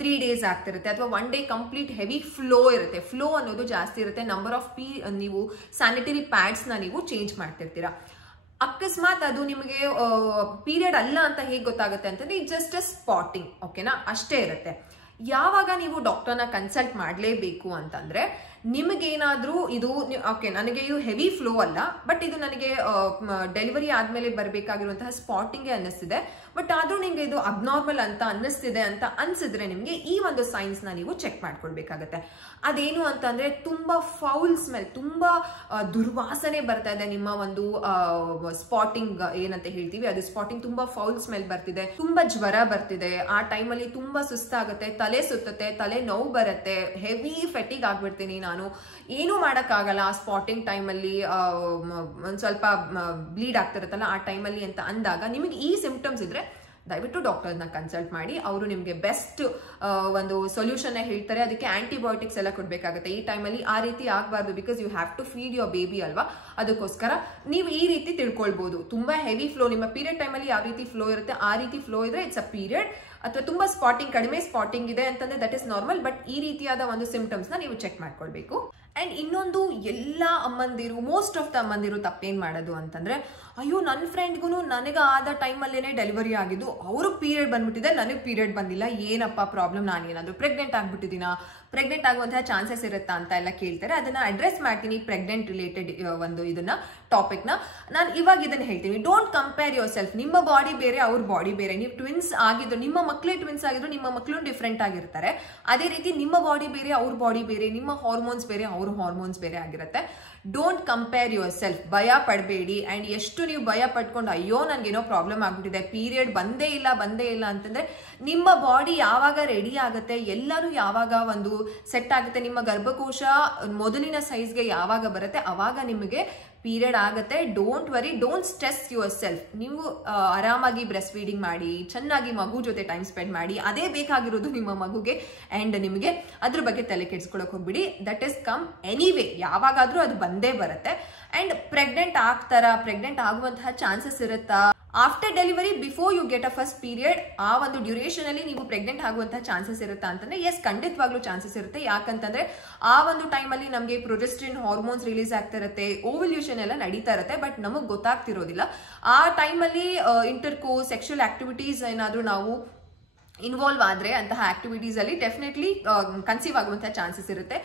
3 days ಆಗ್ತಿರುತ್ತೆ, ಅಥವಾ 1 day ಕಂಪ್ಲೀಟ್ ಹೆವಿ ಫ್ಲೋ ಇರುತ್ತೆ. ಫ್ಲೋ ಅನ್ನೋದು ಜಾಸ್ತಿ ಇರುತ್ತೆ. ನಂಬರ್ ಆಫ್ ನೀವು ಸ್ಯಾನಿಟರಿ ಪ್ಯಾಡ್ಸ್ ನ ನೀವು ಚೇಂಜ್ ಮಾಡ್ತಿರ್ತೀರಾ. ಅಕಸ್ಮಾತ್ ಅದು ನಿಮಗೆ ಪೀರಿಯಡ್ ಅಲ್ಲ ಅಂತ ಹೇಗೆ ಗೊತ್ತಾಗುತ್ತೆ ಅಂತಂದ್ರೆ ಜಸ್ಟ್ ಅ ಸ್ಪಾಟಿಂಗ್, ಓಕೆನಾ, ಅಷ್ಟೇ ಇರುತ್ತೆ. ಯಾವಾಗ ನೀವು ಡಾಕ್ಟರ್ನ ಕನ್ಸಲ್ಟ್ ಮಾಡಲೇಬೇಕು ಅಂತಂದ್ರೆ ನಿಮಗೇನಾದ್ರೂ ಇದು ಓಕೆ ನನಗೆ ಇದು ಹೆವಿ ಫ್ಲೋ ಅಲ್ಲ, ಬಟ್ ಇದು ನನಗೆ ಡೆಲಿವರಿ ಆದ್ಮೇಲೆ ಬರಬೇಕಾಗಿರುವಂತಹ ಸ್ಪಾಟಿಂಗ್ ಅನ್ನಿಸ್ತಿದೆ, ಬಟ್ ಆದ್ರೂ ನಿಮ್ಗೆ ಇದು ಅಬ್ನಾರ್ಮಲ್ ಅಂತ ಅನ್ನಿಸ್ತಿದೆ ಅಂತ ಅನ್ಸಿದ್ರೆ ನಿಮ್ಗೆ ಈ ಒಂದು ಸೈನ್ಸ್ ನ ನೀವು ಚೆಕ್ ಮಾಡ್ಕೊಳ್ಬೇಕಾಗತ್ತೆ. ಅದೇನು ಅಂತಂದ್ರೆ ತುಂಬಾ ಫೌಲ್ ಸ್ಮೆಲ್, ತುಂಬಾ ದುರ್ವಾಸನೆ ಬರ್ತಾ ಇದೆ ನಿಮ್ಮ ಒಂದು ಸ್ಪಾಟಿಂಗ್ ಏನಂತ ಹೇಳ್ತೀವಿ, ಅದು ಸ್ಪಾಟಿಂಗ್ ತುಂಬಾ ಫೌಲ್ ಸ್ಮೆಲ್ ಬರ್ತಿದೆ, ತುಂಬಾ ಜ್ವರ ಬರ್ತಿದೆ, ಆ ಟೈಮಲ್ಲಿ ತುಂಬಾ ಸುಸ್ತಾಗುತ್ತೆ, ತಲೆ ಸುತ್ತುತ್ತೆ, ತಲೆ ನೋವು ಬರುತ್ತೆ, ಹೆವಿ ಫೆಟಿಗ್ ಆಗ್ಬಿಡ್ತೀನಿ, ನಾನು ಏನು ಮಾಡಕ್ಕಾಗಲ್ಲ ಆ ಸ್ಪಾಟಿಂಗ್ ಟೈಮಲ್ಲಿ, ಒಂದ್ ಸ್ವಲ್ಪ ಬ್ಲೀಡ್ ಆಗ್ತಿರುತ್ತಲ್ಲ ಆ ಟೈಮಲ್ಲಿ ಅಂತ ಅಂದಾಗ ನಿಮಗೆ ಈ ಸಿಂಪ್ಟಮ್ಸ್ ಇದ್ರೆ ದಯವಿಟ್ಟು ಡಾಕ್ಟರ್ನ ಕನ್ಸಲ್ಟ್ ಮಾಡಿ. ಅವರು ನಿಮಗೆ ಬೆಸ್ಟ್ ಒಂದು ಸೊಲ್ಯೂಷನ್ ಹೇಳ್ತಾರೆ. ಅದಕ್ಕೆ ಆಂಟಿಬಯೋಟಿಕ್ಸ್ ಎಲ್ಲ ಕೊಡ್ಬೇಕಾಗುತ್ತೆ ಈ ಟೈಮಲ್ಲಿ. ಆ ರೀತಿ ಆಗಬಾರ್ದು, because you have to feed your baby ಅಲ್ವಾ, ಅದಕ್ಕೋಸ್ಕರ ನೀವು ಈ ರೀತಿ ತಿಳ್ಕೊಳ್ಬಹುದು. ತುಂಬಾ ಹೆವಿ ಫ್ಲೋ, ನಿಮ್ಮ ಪೀರಿಯಡ್ ಟೈಮಲ್ಲಿ ಯಾವ ರೀತಿ ಫ್ಲೋ ಇರುತ್ತೆ ಆ ರೀತಿ ಫ್ಲೋ ಇದ್ರೆ ಇಟ್ಸ್ ಅ ಪೀರಿಯಡ್, ಅಥವಾ ತುಂಬಾ ಸ್ಪಾಟಿಂಗ್ ಕಡಿಮೆ ಸ್ಪಾಟಿಂಗ್ ಇದೆ ಅಂತಂದ್ರೆ ದಟ್ ಇಸ್ ನಾರ್ಮಲ್. ಬಟ್ ಈ ರೀತಿಯಾದ ಒಂದು ಸಿಂಪ್ಟಮ್ಸ್ ನ ನೀವು ಚೆಕ್ ಮಾಡ್ಕೊಳ್ಬೇಕು. ಅಂಡ್ ಇನ್ನೊಂದು, ಎಲ್ಲ ಅಮ್ಮಂದಿರು, ಮೋಸ್ಟ್ ಆಫ್ ದ ಅಮ್ಮಂದಿರು ತಪ್ಪೇನ್ ಮಾಡೋದು ಅಂತಂದ್ರೆ, ಅಯ್ಯೋ ನನ್ನ ಫ್ರೆಂಡ್ಗೂ ನನಗೆ ಆದ ಟೈಮಲ್ಲೇನೆ ಡೆಲಿವರಿ ಆಗಿದ್ದು, ಅವ್ರಿಗೆ ಪೀರಿಯಡ್ ಬಂದ್ಬಿಟ್ಟಿದೆ, ನನಗೆ ಪೀರಿಯಡ್ ಬಂದಿಲ್ಲ, ಏನಪ್ಪ ಪ್ರಾಬ್ಲಮ್, ನಾನೇನಾದ್ರೂ ಪ್ರೆಗ್ನೆಂಟ್ ಆಗ್ಬಿಟ್ಟಿದ್ದೀನಾ, ಪ್ರೆಗ್ನೆಂಟ್ ಆಗುವಂತಹ ಚಾನ್ಸಸ್ ಇರುತ್ತಾ ಅಂತ ಎಲ್ಲ ಕೇಳ್ತಾರೆ. ಅದನ್ನ ಅಡ್ರೆಸ್ ಮಾಡ್ತೀನಿ, ಪ್ರೆಗ್ನೆಂಟ್ ರಿಲೇಟೆಡ್ ಒಂದು ಇದನ್ನ ಟಾಪಿಕ್ ನ ನಾನು ಇವಾಗ ಇದನ್ನ ಹೇಳ್ತೀನಿ. Don't compare your self. ನಿಮ್ಮ ಬಾಡಿ ಬೇರೆ, ಅವ್ರ ಬಾಡಿ ಬೇರೆ. ನೀವು ಟ್ವಿನ್ಸ್ ಆಗಿದ್ರು, ನಿಮ್ಮ ಮಕ್ಕಳೇ ಟ್ವಿನ್ಸ್ ಆಗಿದ್ರು, ನಿಮ್ಮ ಮಕ್ಕಳು ಡಿಫ್ರೆಂಟ್ ಆಗಿರ್ತಾರೆ. ಅದೇ ರೀತಿ ನಿಮ್ಮ ಬಾಡಿ ಬೇರೆ, ಅವ್ರ ಬಾಡಿ ಬೇರೆ, ನಿಮ್ಮ ಹಾರ್ಮೋನ್ಸ್ ಬೇರೆ, ಅವ್ರ ಹಾರ್ಮೋನ್ಸ್ ಬೇರೆ ಆಗಿರುತ್ತೆ. Don't compare your self. ಭಯ ಪಡಬೇಡಿ. ಅಂಡ್ ಎಷ್ಟು ನೀವು ಭಯ ಪಡ್ಕೊಂಡು ಅಯ್ಯೋ ನನ್ಗೇನೋ ಪ್ರಾಬ್ಲಮ್ ಆಗ್ಬಿಟ್ಟಿದೆ, ಪೀರಿಯಡ್ ಬಂದೇ ಇಲ್ಲ ಅಂತಂದ್ರೆ ನಿಮ್ಮ ಬಾಡಿ ಯಾವಾಗ ರೆಡಿ ಆಗುತ್ತೆ, ಎಲ್ಲರೂ ಯಾವಾಗ ಒಂದು ಸೆಟ್ ಆಗುತ್ತೆ, ನಿಮ್ಮ ಗರ್ಭಕೋಶ ಮೊದಲಿನ ಸೈಜ್ಗೆ ಯಾವಾಗ ಬರುತ್ತೆ ಅವಾಗ ನಿಮಗೆ ಪೀರಿಯಡ್ ಆಗುತ್ತೆ. Don't worry, don't stress your self. ನೀವು ಆರಾಮಾಗಿ ಬ್ರೆಸ್ಟ್ ಫೀಡಿಂಗ್ ಮಾಡಿ, ಚೆನ್ನಾಗಿ ಮಗು ಜೊತೆ ಟೈಮ್ ಸ್ಪೆಂಡ್ ಮಾಡಿ, ಅದೇ ಬೇಕಾಗಿರೋದು ನಿಮ್ಮ ಮಗುಗೆ. ಅಂಡ್ ನಿಮಗೆ ಅದ್ರ ಬಗ್ಗೆ ತಲೆ ಕೆಡಿಸ್ಕೊಳಕ್ ಹೋಗ್ಬಿಡಿ. ದಟ್ ಇಸ್ ಕಮ್ ಎನಿವೇ, ಯಾವಾಗಾದ್ರೂ ಅದು ಬಂದೇ ಬರುತ್ತೆ. ಅಂಡ್ ಪ್ರೆಗ್ನೆಂಟ್ ಆಗುವಂತಹ ಚಾನ್ಸಸ್ ಇರುತ್ತಾ after delivery, before you get a first period, ಆ ಒಂದು ಡ್ಯೂರೇಷನ್ ಅಲ್ಲಿ ನೀವು ಪ್ರೆಗ್ನೆಂಟ್ ಆಗುವಂತಹ ಚಾನ್ಸಸ್ ಇರುತ್ತಾ ಅಂತಂದ್ರೆ ಎಸ್, ಖಂಡಿತವಾಗ್ಲೂ ಚಾನ್ಸಸ್ ಇರುತ್ತೆ. ಯಾಕಂತಂದ್ರೆ ಆ ಒಂದು ಟೈಮಲ್ಲಿ ನಮಗೆ ಪ್ರೊಜೆಸ್ಟ್ರಿನ್ ಹಾರ್ಮೋನ್ಸ್ ರಿಲೀಸ್ ಆಗ್ತಾ ಇರುತ್ತೆ, ಓವ್ಯುಲೇಷನ್ ಎಲ್ಲ ನಡೀತಾ ಇರುತ್ತೆ, ಬಟ್ ನಮಗ್ ಗೊತ್ತಾಗ್ತಿರೋದಿಲ್ಲ. ಆ ಟೈಮಲ್ಲಿ ಇಂಟರ್ಕೋರ್ಸ್, ಸೆಕ್ಷುವಲ್ ಆಕ್ಟಿವಿಟೀಸ್ ಏನಾದ್ರೂ ನಾವು ಇನ್ವಾಲ್ವ್ ಆದ್ರೆ ಅಂತಹ ಆಕ್ಟಿವಿಟೀಸ್ ಅಲ್ಲಿ ಡೆಫಿನೆಟ್ಲಿ ಕನ್ಸೀವ್ ಆಗುವಂತಹ ಚಾನ್ಸಸ್ ಇರುತ್ತೆ.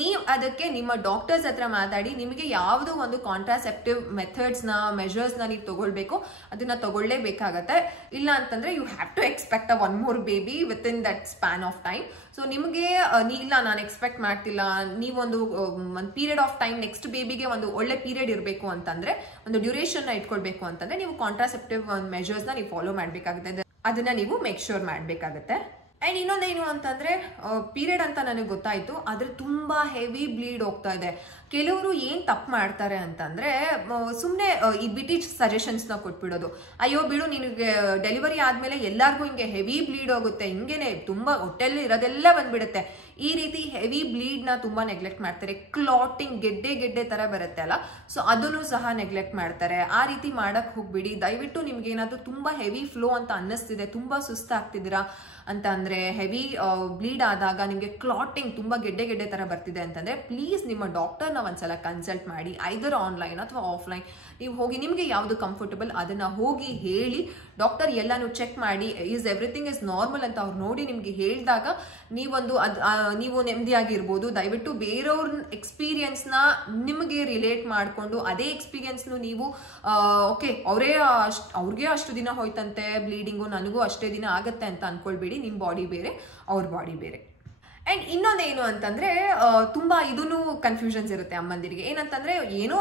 ನೀವು ಅದಕ್ಕೆ ನಿಮ್ಮ ಡಾಕ್ಟರ್ಸ್ ಹತ್ರ ಮಾತಾಡಿ, ನಿಮಗೆ ಯಾವುದೋ ಒಂದು ಕಾಂಟ್ರಾಸೆಪ್ಟಿವ್ ಮೆಥಡ್ಸ್ ನ ಮೆಜರ್ಸ್ ನ ನೀವು ತಗೊಳ್ಬೇಕು, ಅದನ್ನ ತಗೊಳ್ಳೇಬೇಕಾಗತ್ತೆ. ಇಲ್ಲ ಅಂತಂದ್ರೆ you have to expect a 1 more baby with in that span of time. So ನಿಮಗೆ ಇಲ್ಲ ನಾನು ಎಕ್ಸ್ಪೆಕ್ಟ್ ಮಾಡ್ತಿಲ್ಲ, ನೀವೊಂದು ಪೀರಿಯಡ್ ಆಫ್ ಟೈಮ್ ನೆಕ್ಸ್ಟ್ ಬೇಬಿಗೆ ಒಂದು ಒಳ್ಳೆ ಪೀರಿಯಡ್ ಇರಬೇಕು ಅಂತಂದ್ರೆ, ಒಂದು ಡ್ಯೂರೇಷನ್ ನ ಇಟ್ಕೊಳ್ಬೇಕು ಅಂತಂದ್ರೆ ನೀವು ಕಾಂಟ್ರಾಸೆಪ್ಟಿವ್ ಮೆಜರ್ಸ್ ನ ನೀವು ಫಾಲೋ ಮಾಡ್ಬೇಕಾಗುತ್ತೆ. ಅದನ್ನ ನೀವು ಮೇಕ್ ಶ್ಯೂರ್ ಮಾಡ್ಬೇಕಾಗತ್ತೆ. ಆ್ಯಂಡ್ ಇನ್ನೊಂದೇನು ಅಂತಂದರೆ ಪೀರಿಯಡ್ ಅಂತ ನನಗೆ ಗೊತ್ತಾಯಿತು, ಆದರೆ ತುಂಬ ಹೆವಿ ಬ್ಲೀಡ್ ಹೋಗ್ತಾ ಇದೆ. ಕೆಲವರು ಏನು ತಪ್ಪು ಮಾಡ್ತಾರೆ ಅಂತಂದರೆ ಸುಮ್ಮನೆ ಈ ಬಿಟಿ ಸಜೆಷನ್ಸ್ನ ಕೊಟ್ಬಿಡೋದು. ಅಯ್ಯೋ ಬಿಡು, ನಿನಗೆ ಡೆಲಿವರಿ ಆದಮೇಲೆ ಎಲ್ಲರಿಗೂ ಹಿಂಗೆ ಹೆವಿ ಬ್ಲೀಡ್ ಹೋಗುತ್ತೆ, ಹಿಂಗೇನೆ ತುಂಬ ಹೊಟ್ಟೆಲ್ಲಿ ಇರೋದೆಲ್ಲ ಬಂದ್ಬಿಡುತ್ತೆ. ಈ ರೀತಿ ಹೆವಿ ಬ್ಲೀಡ್ನ ತುಂಬ ನೆಗ್ಲೆಕ್ಟ್ ಮಾಡ್ತಾರೆ. ಕ್ಲಾಟಿಂಗ್ ಗೆಡ್ಡೆ ಥರ ಬರುತ್ತೆ ಅಲ್ಲ, ಸೊ ಅದನ್ನು ಸಹ ನೆಗ್ಲೆಕ್ಟ್ ಮಾಡ್ತಾರೆ. ಆ ರೀತಿ ಮಾಡೋಕ್ಕೆ ಹೋಗ್ಬಿಡಿ. ದಯವಿಟ್ಟು ನಿಮ್ಗೇನಾದರೂ ತುಂಬ ಹೆವಿ ಫ್ಲೋ ಅಂತ ಅನ್ನಿಸ್ತಿದೆ, ತುಂಬ ಸುಸ್ತಾಗ್ತಿದ್ದೀರಾ ಅಂತ ಅಂದರೆ, ಹೆವಿ ಬ್ಲೀಡ್ ಆದಾಗ ನಿಮಗೆ ಕ್ಲಾಟಿಂಗ್ ತುಂಬ ಗೆಡ್ಡೆ ಥರ ಬರ್ತಿದೆ ಅಂತಂದರೆ ಪ್ಲೀಸ್ ನಿಮ್ಮ ಡಾಕ್ಟರ್ನ ಒಂದ್ಸಲ ಕನ್ಸಲ್ಟ್ ಮಾಡಿ. ಐದರ್ ಆನ್ಲೈನ್ ಅಥವಾ ಆಫ್ಲೈನ್ ನೀವು ಹೋಗಿ ನಿಮಗೆ ಯಾವುದು ಕಂಫರ್ಟಬಲ್ ಅದನ್ನು ಹೋಗಿ ಹೇಳಿ. ಡಾಕ್ಟರ್ ಎಲ್ಲನೂ ಚೆಕ್ ಮಾಡಿ ಎವ್ರಿಥಿಂಗ್ ಇಸ್ ನಾರ್ಮಲ್ ಅಂತ ಅವ್ರು ನೋಡಿ ನಿಮಗೆ ಹೇಳಿದಾಗ ನೀವು ನೆಮ್ಮದಿಯಾಗಿರ್ಬೋದು. ದಯವಿಟ್ಟು ಬೇರೆಯವ್ರ ಎಕ್ಸ್ಪೀರಿಯನ್ಸ್ನ ನಿಮಗೆ ರಿಲೇಟ್ ಮಾಡಿಕೊಂಡು ಅದೇ ಎಕ್ಸ್ಪೀರಿಯನ್ಸ್ನು ನೀವು ಅವ್ರಿಗೆ ಅಷ್ಟು ದಿನ ಹೋಯ್ತಂತೆ ಬ್ಲೀಡಿಂಗು, ನನಗೂ ಅಷ್ಟೇ ದಿನ ಆಗುತ್ತೆ ಅಂತ ಅನ್ಕೊಳ್ಬೇಡಿ. ನಿಮ್ಮ ಬಾಡಿ ಬೇರೆ, ಅವ್ರ ಬಾಡಿ ಬೇರೆ. ಆ್ಯಂಡ್ ಇನ್ನೊಂದೇನು ಅಂತಂದರೆ ತುಂಬ ಇದೂ ಕನ್ಫ್ಯೂಷನ್ಸ್ ಇರುತ್ತೆ ಅಮ್ಮಂದಿರಿಗೆ. ಏನಂತಂದರೆ ಏನೋ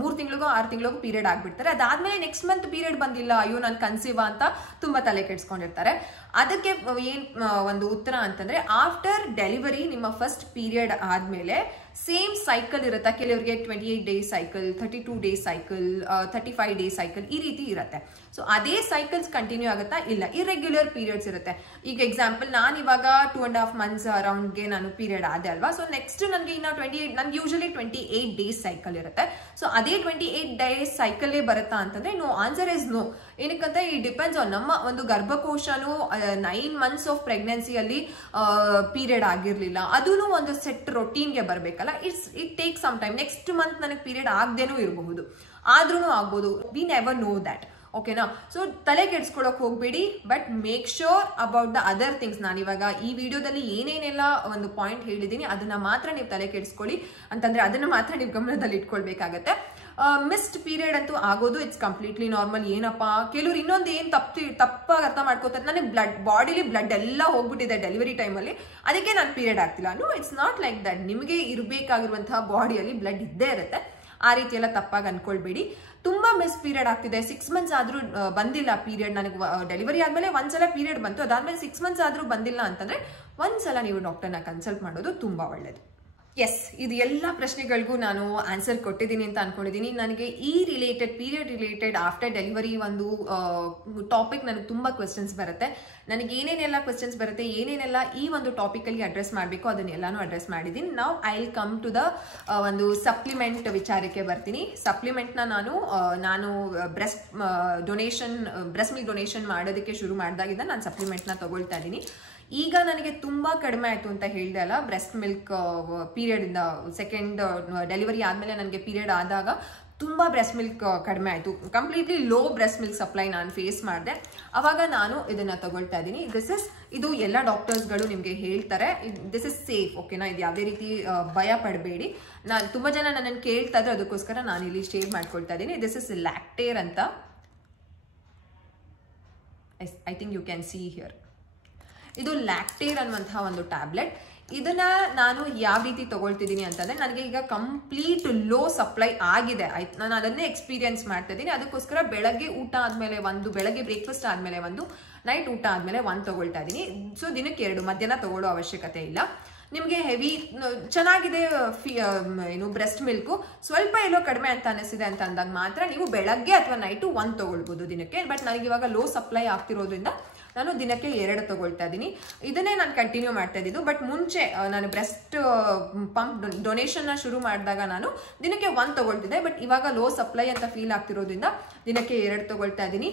3 ತಿಂಗಳಿಗೋ 6 ತಿಂಗಳಿಗೋ ಪೀರಿಯಡ್ ಆಗಿಬಿಡ್ತಾರೆ, ಅದಾದಮೇಲೆ ನೆಕ್ಸ್ಟ್ ಮಂತ್ ಪೀರಿಯಡ್ ಬಂದಿಲ್ಲ, ಅಯ್ಯೋ ನಾನು ಕನ್ಸೀವ ಅಂತ ತುಂಬ ತಲೆ ಕೆಡಿಸ್ಕೊಂಡಿರ್ತಾರೆ. ಅದಕ್ಕೆ ಏನು ಒಂದು ಉತ್ತರ ಅಂತಂದರೆ, ಆಫ್ಟರ್ ಡೆಲಿವರಿ ನಿಮ್ಮ ಫಸ್ಟ್ ಪೀರಿಯಡ್ ಆದಮೇಲೆ ಸೇಮ್ ಸೈಕಲ್ ಇರುತ್ತೆ. ಕೆಲವರಿಗೆ 28 days cycle, 32 days cycle, 35 days cycle, ಈ ರೀತಿ ಇರುತ್ತೆ. ಸೊ ಅದೇ ಸೈಕಲ್ಸ್ ಕಂಟಿನ್ಯೂ ಆಗುತ್ತಾ? ಇಲ್ಲ, ಇರ್ರೆಗ್ಯುಲರ್ ಪೀರಿಯಡ್ಸ್ ಇರುತ್ತೆ. ಈಗ ಎಕ್ಸಾಂಪಲ್, ನಾನು ಇವಾಗ 2.5 ಮಂತ್ಸ್ ಅರೌಂಡ್ಗೆ ನಾನು ಪೀರಿಯಡ್ ಆದೆ ಅಲ್ವಾ. ಸೊ ನೆಕ್ಸ್ಟ್ ನನಗೆ ಇನ್ನು 28, ನನಗೆ ಯೂಶಲಿ 28 ಡೇಸ್ ಸೈಕಲ್ ಇರುತ್ತೆ. ಸೊ ಅದೇ 28 ಡೇಸ್ ಸೈಕಲ್ಲೇ ಬರುತ್ತಾ ಅಂತಂದ್ರೆ ನೋ, ಆನ್ಸರ್ ಇಸ್ ನೋ. ಏನಕ್ಕಂತ ಈ ಡಿಪೆಂಡ್ಸ್ ಆನ್ ನಮ್ಮ ಒಂದು ಗರ್ಭಕೋಶನು 9 ಮಂತ್ಸ್ ಆಫ್ ಪ್ರೆಗ್ನೆನ್ಸಿಯಲ್ಲಿ ಪೀರಿಯಡ್ ಆಗಿರಲಿಲ್ಲ, ಅದೂ ಒಂದು ಸೆಟ್ ರೊಟೀನ್ಗೆ ಬರಬೇಕಲ್ಲ. It take some time. Next month ನನಗೆ ಪೀರಿಯಡ್ ಆಗದೇನೂ ಇರಬಹುದು, ಆದ್ರೂ ಆಗ್ಬೋದು. We never know that. ಓಕೆನಾ? ಸೊ ತಲೆ ಕೆಡ್ಸ್ಕೊಳಕ್ ಹೋಗ್ಬೇಡಿ, but make sure about the other things. ನಾನಿವಾಗ ಈ ವಿಡಿಯೋದಲ್ಲಿ ಏನೇನೆಲ್ಲ ಒಂದು ಪಾಯಿಂಟ್ ಹೇಳಿದ್ದೀನಿ ಅದನ್ನ ಮಾತ್ರ ನೀವು ತಲೆ ಕೆಡಿಸ್ಕೊಳ್ಳಿ, ಅಂತಂದ್ರೆ ಅದನ್ನ ಮಾತ್ರ ನೀವು ಗಮನದಲ್ಲಿ ಇಟ್ಕೊಳ್ಬೇಕಾಗತ್ತೆ. ಮಿಸ್ಡ್ ಪೀರಿಯಡ್ ಅಂತೂ ಆಗೋದು ಇಟ್ಸ್ ಕಂಪ್ಲೀಟ್ಲಿ ನಾರ್ಮಲ್. ಏನಪ್ಪ, ಕೆಲವ್ರು ಇನ್ನೊಂದು ಏನು ತಪ್ಪಾಗಿ ಅರ್ಥ ಮಾಡ್ಕೋತಾರೆ, ನನಗೆ ಬಾಡಿಲಿ ಬ್ಲಡ್ ಎಲ್ಲ ಹೋಗ್ಬಿಟ್ಟಿದೆ ಡೆಲಿವರಿ ಟೈಮಲ್ಲಿ, ಅದಕ್ಕೆ ನಾನು ಪೀರಿಯಡ್ ಆಗ್ತಿಲ್ಲ. No, it's not like that. ನಿಮಗೆ ಇರಬೇಕಾಗಿರುವಂತಹ ಬಾಡಿಯಲ್ಲಿ ಬ್ಲಡ್ ಇದ್ದೇ ಇರುತ್ತೆ. ಆ ರೀತಿ ಎಲ್ಲ ತಪ್ಪಾಗಿ ಅನ್ಕೊಳ್ಬೇಡಿ. ತುಂಬಾ ಮಿಸ್ ಪೀರಿಯಡ್ ಆಗ್ತಿದೆ, 6 ಮಂತ್ಸ್ ಆದ್ರೂ ಬಂದಿಲ್ಲ ಪೀರಿಯಡ್, ನನಗೆ ಡೆಲಿವರಿ ಆದ್ಮೇಲೆ ಒಂದ್ಸಲ ಪೀರಿಯಡ್ ಬಂತು, ಅದಾದ್ಮೇಲೆ 6 ಮಂತ್ಸ್ ಆದ್ರೂ ಬಂದಿಲ್ಲ ಅಂತಂದ್ರೆ ಒಂದ್ಸಲ ನೀವು ಡಾಕ್ಟರ್ನ ಕನ್ಸಲ್ಟ್ ಮಾಡೋದು ತುಂಬಾ ಒಳ್ಳೇದು. ಎಸ್, ಇದು ಎಲ್ಲ ಪ್ರಶ್ನೆಗಳಿಗೂ ನಾನು ಆನ್ಸರ್ ಕೊಟ್ಟಿದ್ದೀನಿ ಅಂತ ಅನ್ಕೊಂಡಿದ್ದೀನಿ. ನನಗೆ ಈ ಪೀರಿಯಡ್ ರಿಲೇಟೆಡ್ ಆಫ್ಟರ್ ಡೆಲಿವರಿ ಒಂದು ಟಾಪಿಕ್ ನನಗೆ ತುಂಬ ಕ್ವೆಶನ್ಸ್ ಬರುತ್ತೆ. ನನಗೆ ಏನೇನೆಲ್ಲ ಕ್ವೆಶನ್ಸ್ ಬರುತ್ತೆ, ಏನೇನೆಲ್ಲ ಈ ಒಂದು ಟಾಪಿಕಲ್ಲಿ ಅಡ್ರೆಸ್ ಮಾಡಬೇಕು ಅದನ್ನೆಲ್ಲಾನು ಅಡ್ರೆಸ್ ಮಾಡಿದ್ದೀನಿ. ನಾವು I will come to the ಒಂದು ಸಪ್ಲಿಮೆಂಟ್ ವಿಚಾರಕ್ಕೆ ಬರ್ತೀನಿ. ಸಪ್ಲಿಮೆಂಟ್ನ ನಾನು ಬ್ರೆಸ್ಟ್ ಮಿಲ್ಕ್ ಡೊನೇಷನ್ ಮಾಡೋದಕ್ಕೆ ಶುರು ಮಾಡಿದಾಗಿಂದ ನಾನು ಸಪ್ಲಿಮೆಂಟ್ನ ತಗೊಳ್ತಾ ಇದ್ದೀನಿ. ಈಗ ನನಗೆ ತುಂಬಾ ಕಡಿಮೆ ಆಯ್ತು ಅಂತ ಹೇಳಿದೆ ಅಲ್ಲ, ಬ್ರೆಸ್ಟ್ ಮಿಲ್ಕ್ ಪೀರಿಯಡ್ ಇಂದ ಸೆಕೆಂಡ್ ಡೆಲಿವರಿ ಆದ್ಮೇಲೆ ನನಗೆ ಪೀರಿಯಡ್ ಆದಾಗ ತುಂಬಾ ಬ್ರೆಸ್ಟ್ ಮಿಲ್ಕ್ ಕಡಿಮೆ ಆಯ್ತು. Completely low breast milk supply ನಾನು ಫೇಸ್ ಮಾಡಿದೆ. ಅವಾಗ ನಾನು ಇದನ್ನ ತಗೊಳ್ತಾ ಇದ್ದೀನಿ. ಇದು ಎಲ್ಲ ಡಾಕ್ಟರ್ಸ್ಗಳು ನಿಮಗೆ ಹೇಳ್ತಾರೆ, ದಿಸ್ ಇಸ್ ಸೇಫ್. ಓಕೆನಾ? ಇದು ಯಾವುದೇ ರೀತಿ ಭಯ ಪಡಬೇಡಿ. ನಾನು ತುಂಬಾ ಜನ ನನ್ನನ್ನು ಕೇಳ್ತಾ ಇದ್ರೆ ಅದಕ್ಕೋಸ್ಕರ ನಾನು ಇಲ್ಲಿ ಶೇರ್ ಮಾಡ್ಕೊಳ್ತಾ ಇದ್ದೀನಿ. ದಿಸ್ ಇಸ್ ಲ್ಯಾಕ್ಟೇರ್ ಅಂತ. I think you can see here. ಇದು ಲ್ಯಾಕ್ಟೇರ್ ಅನ್ನುವಂತಹ ಒಂದು ಟ್ಯಾಬ್ಲೆಟ್. ಇದನ್ನ ನಾನು ಯಾವ ರೀತಿ ತಗೊಳ್ತಿದ್ದೀನಿ ಅಂತಂದ್ರೆ, ನನಗೆ ಈಗ ಕಂಪ್ಲೀಟ್ ಲೋ ಸಪ್ಲೈ ಆಗಿದೆ, ಆಯ್ತು, ನಾನು ಅದನ್ನೇ ಎಕ್ಸ್ಪೀರಿಯನ್ಸ್ ಮಾಡ್ತಾ ಇದ್ದೀನಿ. ಅದಕ್ಕೋಸ್ಕರ ಬೆಳಗ್ಗೆ ಊಟ ಆದ್ಮೇಲೆ ಒಂದು, ಬೆಳಗ್ಗೆ ಬ್ರೇಕ್ಫಾಸ್ಟ್ ಆದ್ಮೇಲೆ ಒಂದು, ನೈಟ್ ಊಟ ಆದ್ಮೇಲೆ ಒಂದು ತಗೊಳ್ತಾ ಇದ್ದೀನಿ. ಸೊ ದಿನಕ್ಕೆ 2, ಮಧ್ಯಾಹ್ನ ತಗೊಳ್ಳೋ ಅವಶ್ಯಕತೆ ಇಲ್ಲ. ನಿಮಗೆ ಹೆವಿ ಚೆನ್ನಾಗಿದೆ ಬ್ರೆಸ್ಟ್ ಮಿಲ್ಕು, ಸ್ವಲ್ಪ ಎಲ್ಲೋ ಕಡಿಮೆ ಅಂತ ಅನಿಸಿದೆ ಅಂತ ಅಂದಾಗ ಮಾತ್ರ ನೀವು ಬೆಳಗ್ಗೆ ಅಥವಾ ನೈಟು 1 ತಗೊಳ್ಬೋದು ದಿನಕ್ಕೆ. ಬಟ್ ನನಗೆ ಇವಾಗ ಲೋ ಸಪ್ಲೈ ಆಗ್ತಿರೋದ್ರಿಂದ ನಾನು ದಿನಕ್ಕೆ 2 ತಗೊಳ್ತಾ ಇದ್ದೀನಿ. ಇದನ್ನೇ ನಾನು ಕಂಟಿನ್ಯೂ ಮಾಡ್ತಾ ಇದ್ದಿದ್ದು. ಬಟ್ ಮುಂಚೆ ನಾನು ಬ್ರೆಸ್ಟ್ ಪಂಪ್ ಡೊನೇಷನ್ನ ಶುರು ಮಾಡಿದಾಗ ನಾನು ದಿನಕ್ಕೆ 1 ತಗೊಳ್ತಿದ್ದೆ. ಬಟ್ ಇವಾಗ ಲೋ ಸಪ್ಲೈ ಅಂತ ಫೀಲ್ ಆಗ್ತಿರೋದ್ರಿಂದ ದಿನಕ್ಕೆ 2 ತಗೊಳ್ತಾ ಇದ್ದೀನಿ.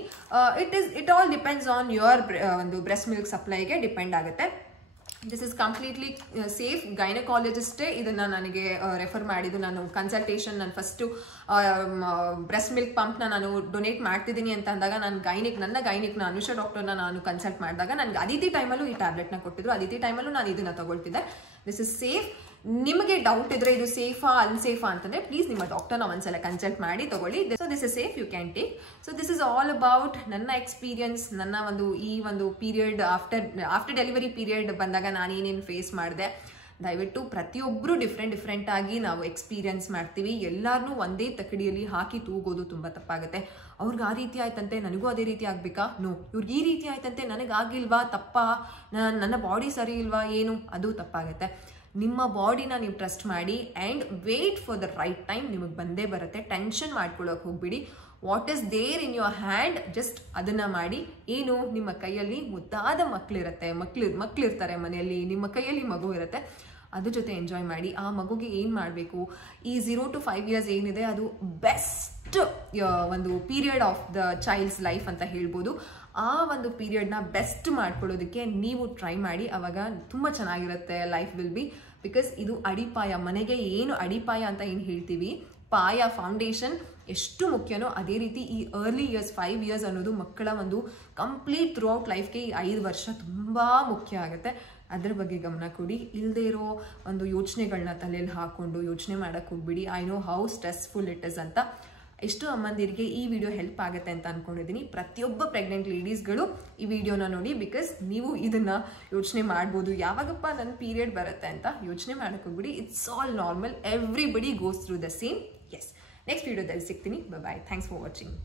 It all depends on your ಒಂದು ಬ್ರೆಸ್ಟ್ ಮಿಲ್ಕ್ ಸಪ್ಲೈಗೆ ಡಿಪೆಂಡ್ ಆಗುತ್ತೆ. This is completely safe. ಗೈನಕಾಲಜಿಸ್ಟೇ ಇದನ್ನ ನನಗೆ ರೆಫರ್ ಮಾಡಿದ್ದು. ನಾನು ಕನ್ಸಲ್ಟೇಷನ್, ನಾನು ಫಸ್ಟು ಬ್ರೆಸ್ಟ್ ಮಿಲ್ಕ್ ಪಂಪ್ನ ನಾನು ಡೊನೇಟ್ ಮಾಡ್ತಿದ್ದೀನಿ ಅಂತ ಅಂದಾಗ ನನ್ನ ಗೈನಿಕ್ನ ಅನುಷಾ ಡಾಕ್ಟರ್ನ ನಾನು ಕನ್ಸಲ್ಟ್ ಮಾಡಿದಾಗ ನನಗೆ ಅದಿತಿ ಟೈಮಲ್ಲೂ ಈ ಟ್ಯಾಬ್ಲೆಟ್ನ ಕೊಟ್ಟಿದ್ರು. ಅದಿತಿ ಟೈಮಲ್ಲೂ ನಾನು ಇದನ್ನ ತಗೊಳ್ತಿದ್ದೆ. This is safe. ನಿಮಗೆ ಡೌಟ್ ಇದ್ರೆ ಇದು ಸೇಫಾ ಅನ್ಸೇಫಾ ಅಂತಂದ್ರೆ ಪ್ಲೀಸ್ ನಿಮ್ಮ ಡಾಕ್ಟರ್ನ ಒಂದ್ಸಲ ಕನ್ಸಲ್ಟ್ ಮಾಡಿ ತಗೊಳ್ಳಿ. So this is safe, you can take. So this is all about ನನ್ನ ಎಕ್ಸ್ಪೀರಿಯನ್ಸ್. ನನ್ನ ಈ ಒಂದು ಪೀರಿಯಡ್ ಆಫ್ಟರ್ ಡೆಲಿವರಿ ಪೀರಿಯಡ್ ಬಂದಾಗ ನಾನು ಏನೇನು ಫೇಸ್ ಮಾಡಿದೆ. ದಯವಿಟ್ಟು ಪ್ರತಿಯೊಬ್ಬರು ಡಿಫ್ರೆಂಟ್ ಆಗಿ ನಾವು ಎಕ್ಸ್ಪೀರಿಯನ್ಸ್ ಮಾಡ್ತೀವಿ. ಎಲ್ಲರನ್ನೂ ಒಂದೇ ತಕಡಿಯಲ್ಲಿ ಹಾಕಿ ತೂಗೋದು ತುಂಬ ತಪ್ಪಾಗುತ್ತೆ. ಅವ್ರಿಗೆ ಆ ರೀತಿ ಆಯ್ತಂತೆ ನನಗೂ ಅದೇ ರೀತಿ ಆಗಬೇಕಾ? ನೋ. ಇವ್ರಿಗೆ ಈ ರೀತಿ ಆಯ್ತಂತೆ ನನಗಾಗಿಲ್ವಾ? ತಪ್ಪಾ? ನನ್ನ ಬಾಡಿ ಸರಿ ಇಲ್ವಾ? ಏನು? ಅದು ತಪ್ಪಾಗುತ್ತೆ. ನಿಮ್ಮ ಬಾಡಿನ ನೀವು ಟ್ರಸ್ಟ್ ಮಾಡಿ and wait for the right time. ನಿಮಗೆ ಬಂದೇ ಬರುತ್ತೆ. ಟೆನ್ಷನ್ ಮಾಡ್ಕೊಳ್ಳೋಕೆ ಹೋಗ್ಬಿಡಿ. What is there in your hand, just ಅದನ್ನು ಮಾಡಿ. ಏನು? ನಿಮ್ಮ ಕೈಯಲ್ಲಿ ಮುದ್ದಾದ ಮಕ್ಕಳಿರುತ್ತೆ, ಮಕ್ಕಳಿರ್ತಾರೆ ಮನೆಯಲ್ಲಿ, ನಿಮ್ಮ ಕೈಯಲ್ಲಿ ಮಗು ಇರುತ್ತೆ, ಅದ್ರ ಜೊತೆ ಎಂಜಾಯ್ ಮಾಡಿ. ಆ ಮಗುಗೆ ಏನು ಮಾಡಬೇಕು, ಈ 0 to 5 years ಏನಿದೆ ಅದು ಬೆಸ್ಟ್ ಒಂದು period of the child's life ಅಂತ ಹೇಳ್ಬೋದು. ಆ ಒಂದು ಪೀರಿಯಡ್ನ ಬೆಸ್ಟ್ ಮಾಡ್ಕೊಳ್ಳೋದಕ್ಕೆ ನೀವು ಟ್ರೈ ಮಾಡಿ. ಆವಾಗ ತುಂಬ ಚೆನ್ನಾಗಿರುತ್ತೆ. ಲೈಫ್ ವಿಲ್ ಬಿ, ಬಿಕಾಸ್ ಇದು ಅಡಿಪಾಯ. ಮನೆಗೆ ಏನು ಅಡಿಪಾಯ ಅಂತ ಏನು ಹೇಳ್ತೀವಿ, ಪಾಯ, ಫೌಂಡೇಶನ್ ಎಷ್ಟು ಮುಖ್ಯನೋ ಅದೇ ರೀತಿ ಈ ಅರ್ಲಿ ಇಯರ್ಸ್ 5 years ಅನ್ನೋದು ಮಕ್ಕಳ ಒಂದು ಕಂಪ್ಲೀಟ್ ಥ್ರೂ ಔಟ್ ಲೈಫ್ಗೆ ಈ 5 ವರ್ಷ ತುಂಬ ಮುಖ್ಯ ಆಗುತ್ತೆ. ಅದ್ರ ಬಗ್ಗೆ ಗಮನ ಕೊಡಿ. ಇಲ್ಲದೆ ಇರೋ ಒಂದು ಯೋಚನೆಗಳನ್ನ ತಲೆಯಲ್ಲಿ ಹಾಕ್ಕೊಂಡು ಯೋಚನೆ ಮಾಡೋಕ್ಕೆ ಹೋಗ್ಬಿಡಿ. I know how stressful it is ಅಂತ. ಎಷ್ಟು ಅಮ್ಮಂದಿರಿಗೆ ಈ ವಿಡಿಯೋ ಹೆಲ್ಪ್ ಆಗುತ್ತೆ ಅಂತ ಅಂದ್ಕೊಂಡಿದ್ದೀನಿ. ಪ್ರತಿಯೊಬ್ಬ ಪ್ರೆಗ್ನೆಂಟ್ ಲೇಡೀಸ್ಗಳು ಈ ವಿಡಿಯೋನ ನೋಡಿ, ಬಿಕಾಸ್ ನೀವು ಇದನ್ನು ಯೋಚನೆ ಮಾಡ್ಬೋದು, ಯಾವಾಗಪ್ಪ ನನ್ನ ಪೀರಿಯಡ್ ಬರುತ್ತೆ ಅಂತ ಯೋಚನೆ ಮಾಡೋಕ್ಕೆ ಹೋಗ್ಬಿಡಿ. It's all normal. Everybody goes through the same. Yes, next ವಿಡಿಯೋದಲ್ಲಿ ಸಿಗ್ತೀನಿ. ಬಾಯ್. Thanks for watching.